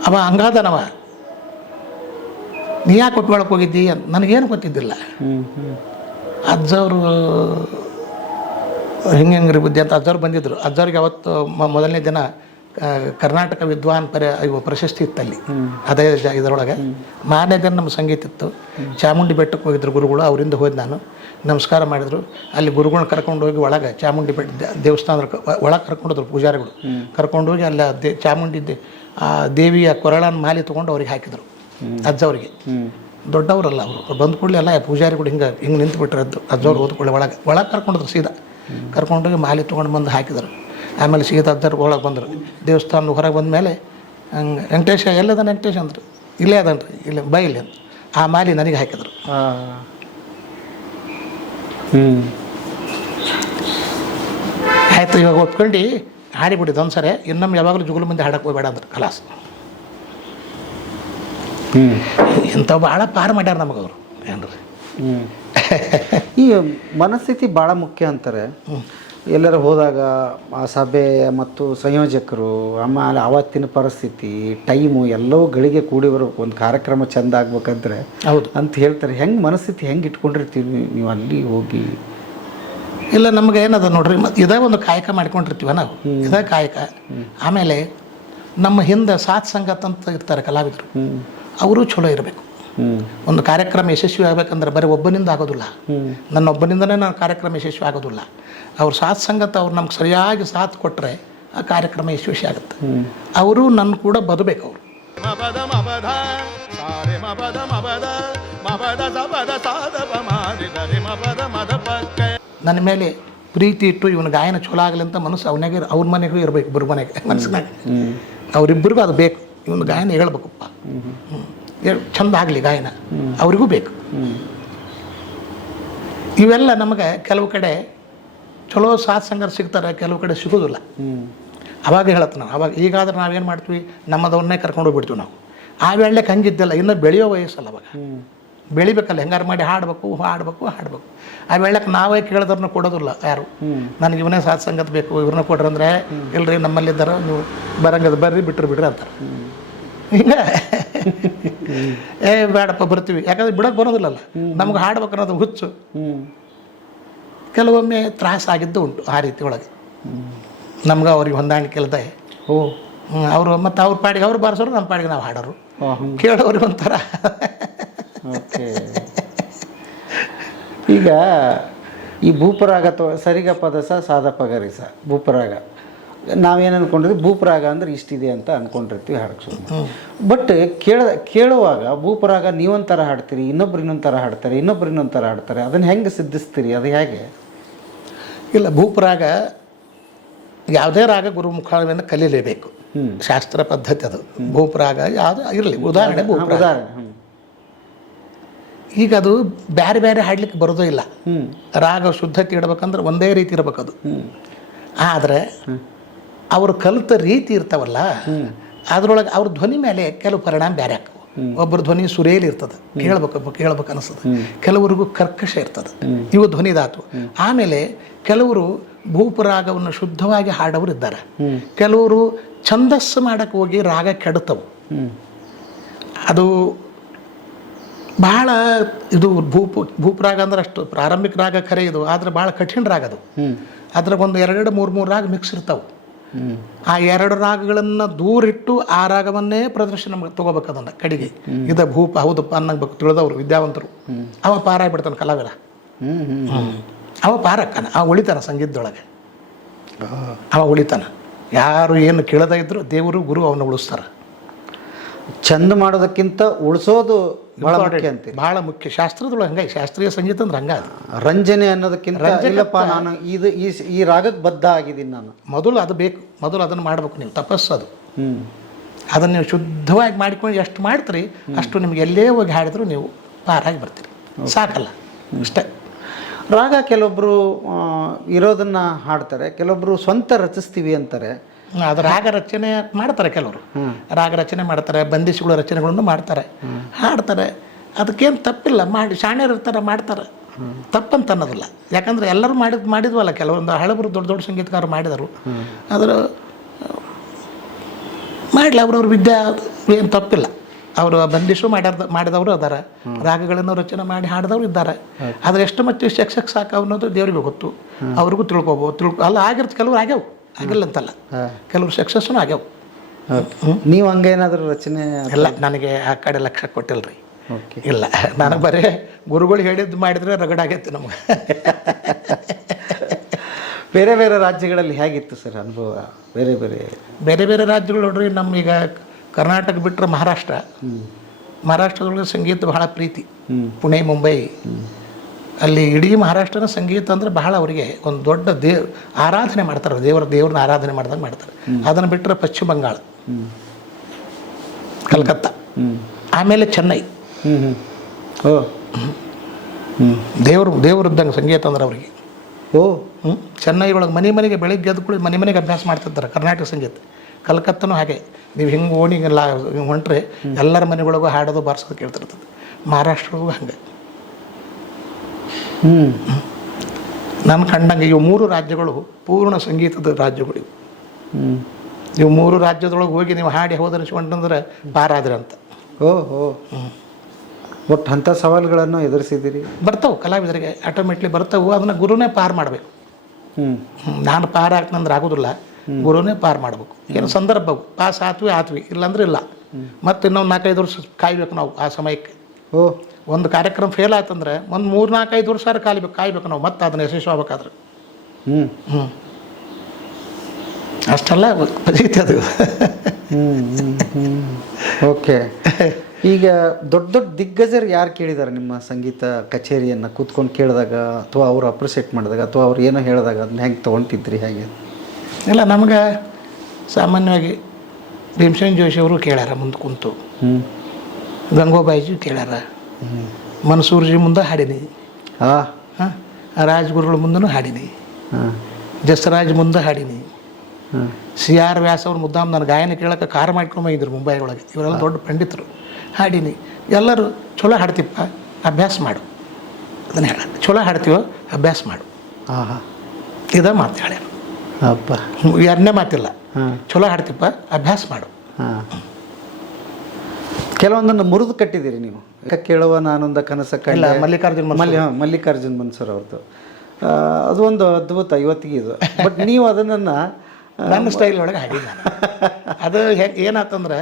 ಅವ ಹಂಗಾದನವ. ನೀ ಯಾಕೆ ಒಪ್ಕೊಳಕ್ಕೆ ಹೋಗಿದ್ದಿ ಅಂತ ನನಗೇನು ಗೊತ್ತಿದ್ದಿಲ್ಲ. ಅಜ್ಜವರು ಹಿಂಗೆ ಬುದ್ಧಿ ಅಂತ ಅಜ್ಜವ್ರು ಬಂದಿದ್ದರು. ಅಜ್ಜವ್ರಿಗೆ ಅವತ್ತು ಮೊದಲನೇ ದಿನ ಕರ್ನಾಟಕ ವಿದ್ವಾನ್ ಇವು ಪ್ರಶಸ್ತಿ ಇತ್ತಲ್ಲಿ ಅದೇ ಇದರೊಳಗೆ. ಮಾರನೇ ದಿನ ನಮ್ಮ ಸಂಗೀತ ಇತ್ತು. ಚಾಮುಂಡಿ ಬೆಟ್ಟಕ್ಕೆ ಹೋಗಿದ್ರು ಗುರುಗಳು, ಅವರಿಂದ ಹೋಗಿ ನಾನು ನಮಸ್ಕಾರ ಮಾಡಿದರು. ಅಲ್ಲಿ ಗುರುಗಳನ್ನ ಕರ್ಕೊಂಡು ಹೋಗಿ ಒಳಗೆ ಚಾಮುಂಡಿ ಬೆಟ್ಟ ದೇವಸ್ಥಾನದ ಒಳಗೆ ಕರ್ಕೊಂಡೋದ್ರು ಪೂಜಾರಿಗಳು. ಕರ್ಕೊಂಡೋಗಿ ಅಲ್ಲಿ ಚಾಮುಂಡಿ ದೇವಿಯ ಕೊರಳನ ಮಾಲೆ ತೊಗೊಂಡು ಅವ್ರಿಗೆ ಹಾಕಿದರು ಅಜ್ಜವ್ರಿಗೆ. ದೊಡ್ಡವರಲ್ಲ ಅವರು, ಬಂದ ಕೂಡಲೇ ಎಲ್ಲ ಪೂಜಾರಿಗಳು ಹಿಂಗೆ ನಿಂತು ಬಿಟ್ಟಿರೋದು. ಅಜ್ಜವ್ರು ಓದ್ಕೊಳ್ಳಿ ಒಳಗೆ ಕರ್ಕೊಂಡ್ರು. ಸೀದಾ ಕರ್ಕೊಂಡೋಗಿ ಮಾಲೆ ತೊಗೊಂಡು ಬಂದು ಹಾಕಿದರು. ಆಮೇಲೆ ಸೀದಾ ಅಜ್ಜರು ಒಳಗೆ ಬಂದರು. ದೇವಸ್ಥಾನದ ಹೊರಗೆ ಬಂದ ಮೇಲೆ ವೆಂಕಟೇಶ ಎಲ್ಲದ ವೆಂಕಟೇಶ ಅಂದರು. ಇಲ್ಲೇ ಅದನ್ರಿ, ಇಲ್ಲ ಬೈಲಿ ಅಂತ ಆ ಮಾಲೆ ನನಗೆ ಹಾಕಿದರು. ಆಯಿತು, ಇವಾಗ ಒಪ್ಕೊಂಡು ಹಾಡಿಬಿಟ್ಟಿದ್ದು ಒಂದು ಸರಿ. ಇನ್ನೊಮ್ಮೆ ಯಾವಾಗಲೂ ಜುಗುಲು ಮಂದಿ ಹಾಡಕ್ಕೆ ಹೋಗ್ಬೇಡ ಅಂದ್ರೆ ಕಲಾಸ್. ಇಂಥವು ಭಾಳ ಪಾರು ಮಾಡ್ಯಾರ ನಮಗೆ ಅವರು ಏನ್ರಿ. ಈ ಮನಸ್ಥಿತಿ ಭಾಳ ಮುಖ್ಯ ಅಂತಾರೆ. ಎಲ್ಲರ ಹೋದಾಗ ಆ ಸಭೆ ಮತ್ತು ಸಂಯೋಜಕರು, ಆಮೇಲೆ ಆವತ್ತಿನ ಪರಿಸ್ಥಿತಿ, ಟೈಮು ಎಲ್ಲವೂ ಗಳಿಗೆ ಕೂಡಿ ಬರಬೇಕು, ಒಂದು ಕಾರ್ಯಕ್ರಮ ಚೆಂದ ಆಗ್ಬೇಕಂದ್ರೆ ಹೌದು ಅಂತ ಹೇಳ್ತಾರೆ. ಹೆಂಗೆ ಮನಸ್ಥಿತಿ ಹೆಂಗೆ ಇಟ್ಕೊಂಡಿರ್ತೀವಿ ನೀವು ಅಲ್ಲಿ ಹೋಗಿ? ಇಲ್ಲ, ನಮ್ಗೆ ಏನದ ನೋಡ್ರಿ, ಇದೇ ಒಂದು ಕಾಯಕ ಮಾಡ್ಕೊಂಡಿರ್ತೀವ ನಾವು, ಇದೇ ಕಾಯಕ. ಆಮೇಲೆ ನಮ್ಮ ಹಿಂದೆ ಸಾಥ್ ಸಂಗತ್ ಅಂತ ಇರ್ತಾರೆ ಕಲಾವಿದರು, ಅವರು ಚಲೋ ಇರಬೇಕು. ಒಂದು ಕಾರ್ಯಕ್ರಮ ಯಶಸ್ವಿ ಆಗ್ಬೇಕಂದ್ರೆ ಬರೀ ಒಬ್ಬನಿಂದ ಆಗೋದಿಲ್ಲ. ನನ್ನೊಬ್ಬನಿಂದನೇ ನಾನು ಕಾರ್ಯಕ್ರಮ ಯಶಸ್ವಿ ಆಗೋದಿಲ್ಲ. ಅವ್ರ ಸಾಥ್ ಸಂಗತ ಅವ್ರು ನಮ್ಗೆ ಸರಿಯಾಗಿ ಸಾಥ್ ಕೊಟ್ಟರೆ ಆ ಕಾರ್ಯಕ್ರಮ ಯಶಸ್ವಿ ಆಗುತ್ತೆ. ಅವರು ನನ್ನ ಕೂಡ ಬದುಬೇಕು. ಅವರು ನನ್ನ ಮೇಲೆ ಪ್ರೀತಿ ಇಟ್ಟು ಇವನು ಗಾಯನ ಚಲೋ ಆಗಲಿ ಅಂತ ಮನಸ್ಸು ಅವನಾಗೆ ಅವ್ರ ಮನೆಗೂ ಇರಬೇಕು, ಇಬ್ಬರು ಮನೆಗೆ ಮನಸ್ಸಿನಾಗ ಅವರಿಬ್ಬರಿಗೂ ಅದು ಬೇಕು. ಇವನು ಗಾಯನ ಹೇಳ್ಬೇಕಪ್ಪ, ಚಂದ ಆಗಲಿ ಗಾಯನ, ಅವರಿಗೂ ಬೇಕು. ಇವೆಲ್ಲ ನಮಗೆ ಕೆಲವು ಕಡೆ ಚಲೋ ಸಾಥ್ ಸಂಗರ್ ಸಿಗ್ತಾರೆ, ಕೆಲವು ಕಡೆ ಸಿಗೋದಿಲ್ಲ. ಅವಾಗ ಹೇಳತ್ತೆ ನಾನು, ಅವಾಗ ಈಗಾದ್ರೆ ನಾವೇನು ಮಾಡ್ತೀವಿ, ನಮ್ಮದವನ್ನೇ ಕರ್ಕೊಂಡು ಹೋಗ್ಬಿಡ್ತೀವಿ ನಾವು. ಆ ವೇಳೆಗೆ ಹಂಗಿದ್ದಲ್ಲ, ಇನ್ನೂ ಬೆಳೆಯೋ ವಯಸ್ಸಲ್ಲ ಅವಾಗ. ಬೆಳಿಬೇಕಲ್ಲ, ಹೆಂಗಾರು ಮಾಡಿ ಹಾಡಬೇಕು. ಆ ವೇಳೆಗೆ ನಾವೇ ಕೇಳಿದ್ರನ್ನ ಕೊಡೋದಿಲ್ಲ ಯಾರು. ನನಗೆ ಇವನೇ ಸಾಥ್ ಸಂಗತ್ ಬೇಕು, ಇವ್ರನ್ನ ಕೊಡ್ರಿ ಅಂದರೆ ಇಲ್ರಿ ನಮ್ಮಲ್ಲಿದ್ದಾರ, ನೀವು ಬರಂಗದ ಬರ್ರಿ ಬಿಡ್ರಿ ಅಂತಾರೆ. ಹಿಂಗೆ ಬೇಡಪ್ಪ ಬರ್ತೀವಿ, ಯಾಕಂದ್ರೆ ಬಿಡೋಕೆ ಬರೋದಿಲ್ಲಲ್ಲ ನಮ್ಗೆ. ಹಾಡ್ಬೇಕು ಅನ್ನೋದು ಹುಚ್ಚು. ಕೆಲವೊಮ್ಮೆ ತ್ರಾಸಾಗಿದ್ದು ಉಂಟು ಆ ರೀತಿ ಒಳಗೆ. ನಮ್ಗೆ ಅವ್ರಿಗೆ ಹೊಂದಾಣಿಕೆ ಇಲ್ಲದೆ ಅವರು ಮತ್ತು ಅವ್ರ ಪಾಡಿಗೆ ಅವ್ರು ಬಾರಿಸೋರು, ನಮ್ಮ ಪಾಡಿಗೆ ನಾವು ಹಾಡೋರು. ಕೇಳೋರಿಗೆ ಒಂಥರ. ಈಗ ಈ ಭೂಪರಾಗ ಸರಿಗ ಪದಸ ಸಾದ ಪಗರಿಸ ಭೂಪರಾಗ ನಾವೇನು ಅಂದ್ಕೊಂಡಿದ್ವಿ, ಭೂಪರಾಗ ಅಂದ್ರೆ ಇಷ್ಟಿದೆ ಅಂತ ಅಂದ್ಕೊಂಡಿರ್ತೀವಿ ಹಾಡಕ್ಕೆ. ಬಟ್ ಕೇಳುವಾಗ ಭೂಪರಾಗ ನೀವೊಂಥರ ಹಾಡ್ತೀರಿ, ಇನ್ನೊಬ್ರು ಇನ್ನೊಂಥರ ಹಾಡ್ತಾರೆ, ಇನ್ನೊಬ್ರು ಇನ್ನೊಂಥರ ಹಾಡ್ತಾರೆ. ಅದನ್ನು ಹೆಂಗೆ ಸಿದ್ಧಿಸ್ತೀರಿ? ಅದು ಹೇಗೆ? ಇಲ್ಲ, ಭೂಪರಾಗ ಯಾವುದೇ ರಾಗ ಗುರು ಮುಖಾಂತರದಿಂದ ಕಲೀಲೇಬೇಕು, ಶಾಸ್ತ್ರ ಪದ್ಧತಿ ಅದು. ಭೂಪರಾಗ ಯಾವುದು ಇರಲಿ, ಉದಾಹರಣೆ ಭೂಪರಾಗ. ಈಗ ಅದು ಬೇರೆ ಬೇರೆ ಹಾಡ್ಲಿಕ್ಕೆ ಬರೋದೇ ಇಲ್ಲ. ರಾಗ ಶುದ್ಧತೆ ಇಡ್ಬೇಕಂದ್ರೆ ಒಂದೇ ರೀತಿ ಇರ್ಬೇಕದು. ಆದರೆ ಅವರು ಕಲಿತ ರೀತಿ ಇರ್ತಾವಲ್ಲ, ಅದರೊಳಗೆ ಅವ್ರ ಧ್ವನಿ ಮೇಲೆ ಕೆಲವು ಪರಿಣಾಮ ಬೇರೆ ಆಗ್ತವೆ. ಒಬ್ಬರ ಧ್ವನಿ ಸುರೇಲಿ ಇರ್ತದೆ, ಕೇಳ್ಬೇಕು ಅನಿಸ್ತದೆ. ಕೆಲವರಿಗೂ ಕರ್ಕಶ ಇರ್ತದೆ, ಇವು ಧ್ವನಿದಾತು. ಆಮೇಲೆ ಕೆಲವರು ಭೂಪರಾಗವನ್ನು ಶುದ್ಧವಾಗಿ ಹಾಡೋರು ಇದ್ದಾರೆ. ಕೆಲವರು ಛಂದಸ್ಸು ಮಾಡಕ್ಕೆ ಹೋಗಿ ರಾಗ ಕೆಡುತ್ತವು. ಅದು ಭಾಳ ಇದು ಭೂಪರಾಗ ಅಂದ್ರೆ ಅಷ್ಟು ಪ್ರಾರಂಭಿಕ ರಾಗ ಖರೆ ಇದು, ಆದರೆ ಭಾಳ ಕಠಿಣ ರಾಗ ಅದು. ಅದ್ರಾಗೊಂದು 2-3 ರಾಗ ಮಿಕ್ಸ್ ಇರ್ತಾವೆ. ಆ 2 ರಾಗಗಳನ್ನು ದೂರಿಟ್ಟು ಆ ರಾಗವನ್ನೇ ಪ್ರದರ್ಶನ ತೊಗೋಬೇಕು. ಅದನ್ನು ಕಡೆಗೆ ಇದು ಭೂಪ ಹೌದಪ್ಪ ಅನ್ನಬೇಕು ತಿಳಿದವರು ವಿದ್ಯಾವಂತರು. ಅವ ಪಾರಾಗ್ಬಿಡ್ತಾನೆ ಕಲಾವಿದ. ಅವ ಪಾರಕ್ಕನ, ಅವ ಉಳಿತಾನ ಸಂಗೀತದೊಳಗೆ. ಅವ ಉಳಿತಾನ. ಯಾರು ಏನು ಕೇಳದ ಇದ್ರು ದೇವರು ಗುರು ಅವನ್ನ ಉಳಿಸ್ತಾರೆ. ಚಂದ ಮಾಡೋದಕ್ಕಿಂತ ಉಳಿಸೋದು ಭಾಳ ಮುಖ್ಯ ಅಂತ. ಭಾಳ ಮುಖ್ಯ ಶಾಸ್ತ್ರದೊಳಗೆ. ಹಂಗಾಗಿ ಶಾಸ್ತ್ರೀಯ ಸಂಗೀತ ಅಂದ್ರೆ ಹಂಗ. ರಂಜನೆ ಅನ್ನೋದಕ್ಕಿಂತ ಇಲ್ಲಪ್ಪ ನಾನು ಈ ರಾಗಕ್ಕೆ ಬದ್ಧ ಆಗಿದ್ದೀನಿ ನಾನು, ಮೊದಲು ಅದು ಬೇಕು. ಮೊದಲು ಅದನ್ನು ಮಾಡ್ಬೇಕು ನೀವು, ತಪಸ್ಸು ಅದು. ಅದನ್ನು ನೀವು ಶುದ್ಧವಾಗಿ ಮಾಡಿಕೊಂಡು ಎಷ್ಟು ಮಾಡ್ತೀರಿ ಅಷ್ಟು ನಿಮ್ಗೆ ಎಲ್ಲೇ ಹೋಗಿ ಹಾಡಿದ್ರು ನೀವು ಪಾರಾಗಿ ಬರ್ತೀರಿ. ಸಾಕಲ್ಲ ಅಷ್ಟೇ. ರಾಗ ಕೆಲವೊಬ್ಬರು ಇರೋದನ್ನು ಹಾಡ್ತಾರೆ, ಕೆಲವೊಬ್ಬರು ಸ್ವಂತ ರಚಿಸ್ತೀವಿ ಅಂತಾರೆ. ಅದು ರಾಗ ರಚನೆ ಮಾಡ್ತಾರೆ. ಕೆಲವರು ರಾಗ ರಚನೆ ಮಾಡ್ತಾರೆ, ಬಂದಿಸಿಗಳ ರಚನೆಗಳನ್ನು ಮಾಡ್ತಾರೆ, ಹಾಡ್ತಾರೆ. ಅದಕ್ಕೇನು ತಪ್ಪಿಲ್ಲ. ಶಾಣ್ಯರು ಇರ್ತಾರೆ, ಮಾಡ್ತಾರೆ. ತಪ್ಪಂತ ಅನ್ನೋದಿಲ್ಲ. ಯಾಕಂದರೆ ಎಲ್ಲರೂ ಮಾಡಿದ್ವಲ್ಲ. ಕೆಲವೊಂದು ಹಳಬರು ದೊಡ್ಡ ಸಂಗೀತಗಾರರು ಮಾಡಿದರು. ಅದರ ಮಾಡಲಿ, ಅವ್ರವ್ರ ವಿದ್ಯೆ ಏನು ತಪ್ಪಿಲ್ಲ. ಅವರು ಬಂದಿಶು ಮಾಡಿದವರು ಅದಾರ, ರಾಗಗಳನ್ನು ರಚನೆ ಮಾಡಿ ಹಾಡಿದವರು ಇದ್ದಾರೆ. ಆದರೆ ಎಷ್ಟು ಮಟ್ಟಿಗೆ ಸಕ್ಸಸ್ ಸಾಕು ಅನ್ನೋದು ದೇವ್ರಿಗೆ ಗೊತ್ತು, ಅವ್ರಿಗೂ ತಿಳ್ಕೊಬೋದು. ಅಲ್ಲ ಆಗಿರ್ತ ಕೆಲವ್ರು ಆಗ್ಯಾವ, ಆಗಿಲ್ಲ ಅಂತಲ್ಲ, ಕೆಲವ್ರು ಸಕ್ಸಸ್ನು ಆಗ್ಯಾವ. ನೀವು ಹಂಗೇನಾದರೂ ರಚನೆ ಎಲ್ಲ ನನಗೆ ಆ ಕಡೆ ಲಕ್ಷ ಕೊಟ್ಟಿಲ್ರಿ. ಇಲ್ಲ, ನಾನು ಬರೀ ಗುರುಗಳು ಹೇಳಿದ್ದು ಮಾಡಿದರೆ ರಗಡಾಗೈತಿ ನಮ್ಗೆ. ಬೇರೆ ಬೇರೆ ರಾಜ್ಯಗಳಲ್ಲಿ ಹೇಗಿತ್ತು ಸರ್ ಅನುಭವ? ಬೇರೆ ಬೇರೆ ರಾಜ್ಯಗಳು ನೋಡ್ರಿ, ನಮ್ಮೀಗ ಕರ್ನಾಟಕ ಬಿಟ್ಟರೆ ಮಹಾರಾಷ್ಟ್ರದೊಳಗೆ ಸಂಗೀತ ಬಹಳ ಪ್ರೀತಿ. ಪುಣೆ, ಮುಂಬೈ, ಅಲ್ಲಿ ಇಡೀ ಮಹಾರಾಷ್ಟ್ರನ ಸಂಗೀತ ಅಂದರೆ ಬಹಳ ಅವರಿಗೆ ಒಂದು ದೊಡ್ಡ ಆರಾಧನೆ ಮಾಡ್ತಾರೆ, ದೇವ್ರನ್ನ ಆರಾಧನೆ ಮಾಡ್ದಂಗೆ ಮಾಡ್ತಾರೆ. ಅದನ್ನು ಬಿಟ್ಟರೆ ಪಶ್ಚಿಮ ಬಂಗಾಳ, ಕಲ್ಕತ್ತಾ, ಆಮೇಲೆ ಚೆನ್ನೈ. ಓ, ದೇವ್ರದ್ದಂಗೆ ಸಂಗೀತ ಅಂದ್ರೆ ಅವರಿಗೆ. ಓ, ಚೆನ್ನೈ ಒಳಗೆ ಮನೆಗೆ ಬೆಳಿಗ್ಗೆ ಎದ್ದು ಕೂಡ ಮನೆಗೆ ಅಭ್ಯಾಸ ಮಾಡ್ತಿರ್ತಾರೆ ಕರ್ನಾಟಕ ಸಂಗೀತ. ಕಲ್ಕತ್ತನೂ ಹಾಗೆ, ನೀವು ಹಿಂಗೆ ಓಣಿಗೆಲ್ಲ ಹೊಂಟ್ರೆ ಎಲ್ಲರ ಮನೆಗಳಿಗೂ ಹಾಡೋದು ಬಾರಿಸೋದು ಕೇಳ್ತಿರ್ತದೆ. ಮಹಾರಾಷ್ಟ್ರಗೂ ಹಂಗೆ. ನನ್ನ ಕಂಡಂಗೆ ಇವು 3 ರಾಜ್ಯಗಳು ಪೂರ್ಣ ಸಂಗೀತದ ರಾಜ್ಯಗಳು. ಇವು 3 ರಾಜ್ಯದೊಳಗೆ ಹೋಗಿ ನೀವು ಹಾಡಿ ಹೋದನಿಸ್ಕೊಂಡ್ರೆ ಪಾರಾದ್ರಿ ಅಂತ. ಓಹೋ, ಒಟ್ಟು ಅಂಥ ಸವಾಲುಗಳನ್ನು ಎದುರಿಸಿದ್ದೀರಿ? ಬರ್ತಾವೆ ಕಲಾವಿದರಿಗೆ, ಆಟೋಮೆಟ್ಲಿ ಬರ್ತಾವೆ. ಅದನ್ನು ಗುರುನೇ ಪಾರು ಮಾಡಬೇಕು. ನಾನು ಪಾರು ಹಾಕ್ನಂದ್ರೆ ಆಗೋದಿಲ್ಲ, ಗುರುನೇ ಪಾರು ಮಾಡಬೇಕು. ಏನು ಸಂದರ್ಭವು ಪಾಸ್ ಆತ್ವಿ ಇಲ್ಲಾಂದ್ರೆ ಇಲ್ಲ. ಮತ್ತು ಇನ್ನೊಂದು 4-5 ವರ್ಷ ಕಾಯ್ಬೇಕು ನಾವು ಆ ಸಮಯಕ್ಕೆ. ಒಂದು ಕಾರ್ಯಕ್ರಮ ಫೇಲ್ ಆಯ್ತಂದ್ರೆ ಒಂದು 3-4-5 ವರ್ಷ ಕಾಯ್ಬೇಕು ನಾವು, ಮತ್ತೆ ಅದನ್ನು ಯಶಸ್ವಿ ಆಗ್ಬೇಕಾದ್ರೆ. ಅಷ್ಟೆಲ್ಲ ಪದ್ಧತಿ ಅದು. ಓಕೆ. ಈಗ ದೊಡ್ಡ ದೊಡ್ಡ ದಿಗ್ಗಜರು ಯಾರು ಕೇಳಿದ್ದಾರೆ ನಿಮ್ಮ ಸಂಗೀತ ಕಚೇರಿಯನ್ನು ಕೂತ್ಕೊಂಡು ಕೇಳಿದಾಗ, ಅಥವಾ ಅವರು ಅಪ್ರಿಷಿಯೇಟ್ ಮಾಡಿದಾಗ, ಅಥವಾ ಅವ್ರು ಏನೋ ಹೇಳಿದಾಗ ಅದನ್ನ ಹೆಂಗೆ ತೊಗೊಳ್ತಿದ್ರಿ? ಹೇಗೆ? ಇಲ್ಲ, ನಮ್ಗೆ ಸಾಮಾನ್ಯವಾಗಿ ಭೀಮಸೇನ್ ಜೋಶಿ ಅವರು ಕೇಳ್ಯಾರ ಮುಂದೆ ಕುಂತು, ಗಂಗೋಬಾಯಿಜಿ ಕೇಳ್ಯಾರ, ಮನ್ಸೂರ್ಜಿ ಮುಂದೆ ಹಾಡೀನಿ, ರಾಜ್ಗುರುಗಳ ಮುಂದೂ ಹಾಡೀನಿ, ಜಸರಾಜ್ ಮುಂದೆ ಹಾಡೀನಿ, CR ವ್ಯಾಸ ಅವ್ರ ಮುದ್ದಾಮ್ ನನ್ನ ಗಾಯನ ಕೇಳೋಕೆ ಕಾರ್ ಮಾಡ್ಕೊಂಡು ಬಂದಿದ್ರು ಮುಂಬೈ ಒಳಗೆ. ಇವರೆಲ್ಲ ದೊಡ್ಡ ಪಂಡಿತರು. ಹಾಡೀನಿ. ಎಲ್ಲರೂ ಚಲೋ ಹಾಡ್ತಿಪ್ಪ, ಅಭ್ಯಾಸ ಮಾಡು ಅದನ್ನು ಹೇಳ. ಚಲೋ ಹಾಡ್ತೀವೋ ಅಭ್ಯಾಸ ಮಾಡು, ಇದ ಮಾತು ಹೇಳ್ಯಾರ. ಹಬ್ಬ, ಎರಡನೇ ಮಾತಿಲ್ಲ. ಚಲೋ ಹಾಡ್ತಿಪ್ಪ, ಅಭ್ಯಾಸ ಮಾಡು. ಕೆಲವೊಂದನ್ನು ಮುರಿದು ಕಟ್ಟಿದ್ದೀರಿ ನೀವು. ಕೇಳುವ ನಾನೊಂದ ಕನಸ ಕಂಡ, ಮಲ್ಲಿಕಾರ್ಜುನ್ ಮನ್ಸೂರ್ ಅವ್ರದ್ದು. ಅದು ಒಂದು ಅದ್ಭುತ ಇವತ್ತಿಗೆ ಇದು. ಬಟ್ ನೀವು ಅದನ್ನು ನನ್ನ ಸ್ಟೈಲ್ ಒಳಗೆ ಹಾಡಿ ನಾನು. ಅದು ಏನಾತಂದ್ರೆ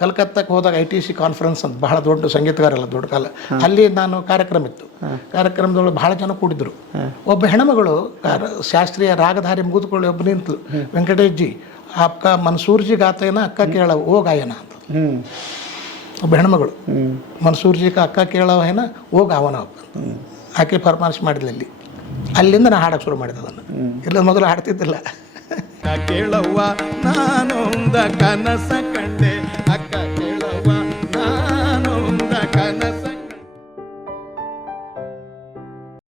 ಕಲ್ಕತ್ತಾಕ್ಕೆ ಹೋದಾಗ ITC ಕಾನ್ಫರೆನ್ಸ್ ಅಂತ ಬಹಳ ದೊಡ್ಡ ಸಂಗೀತಗಾರಲ್ಲ, ದೊಡ್ಡ ಕಾಲ. ಅಲ್ಲಿ ನಾನು ಕಾರ್ಯಕ್ರಮ ಇತ್ತು. ಕಾರ್ಯಕ್ರಮದೊಳಗೆ ಬಹಳ ಜನ ಕೂಡಿದ್ರು. ಒಬ್ಬ ಹೆಣ್ಮಗಳು ಶಾಸ್ತ್ರೀಯ ರಾಗಧಾರಿ ಮುಗಿದುಕೊಳ್ಳಿ ಒಬ್ಬ ನಿಂತಲು, ವೆಂಕಟೇಶ್ ಜಿ ಅಕ್ಕ ಮನ್ಸೂರ್ಜಿ ಗಾತೇನ ಅಕ್ಕ ಕೇಳವ ಓ ಗಾಯನ ಅಂತ. ಒಬ್ಬ ಹೆಣ್ಮಗಳು ಮನ್ಸೂರ್ಜಿ ಅಕ್ಕ ಕೇಳವ ಏನ ಓ ಗಾವನ ಆಕೆ ಫರ್ಮಾಯಿಶ್ ಮಾಡಿದ್ಲಲ್ಲಿ. ಅಲ್ಲಿಂದ ನಾನು ಹಾಡಕ್ಕೆ ಶುರು ಮಾಡಿದೆ ಅದನ್ನು. ಇಲ್ಲ ಮೊದಲು ಹಾಡ್ತಿದ್ದಿಲ್ಲ. ಕೇಳವ್ವ ನಾನೊಂದ ಕನಸ ಕಂಡೆ, ಅಕ್ಕ ಕೇಳವ್ವ ನಾನೊಂದ ಕನಸ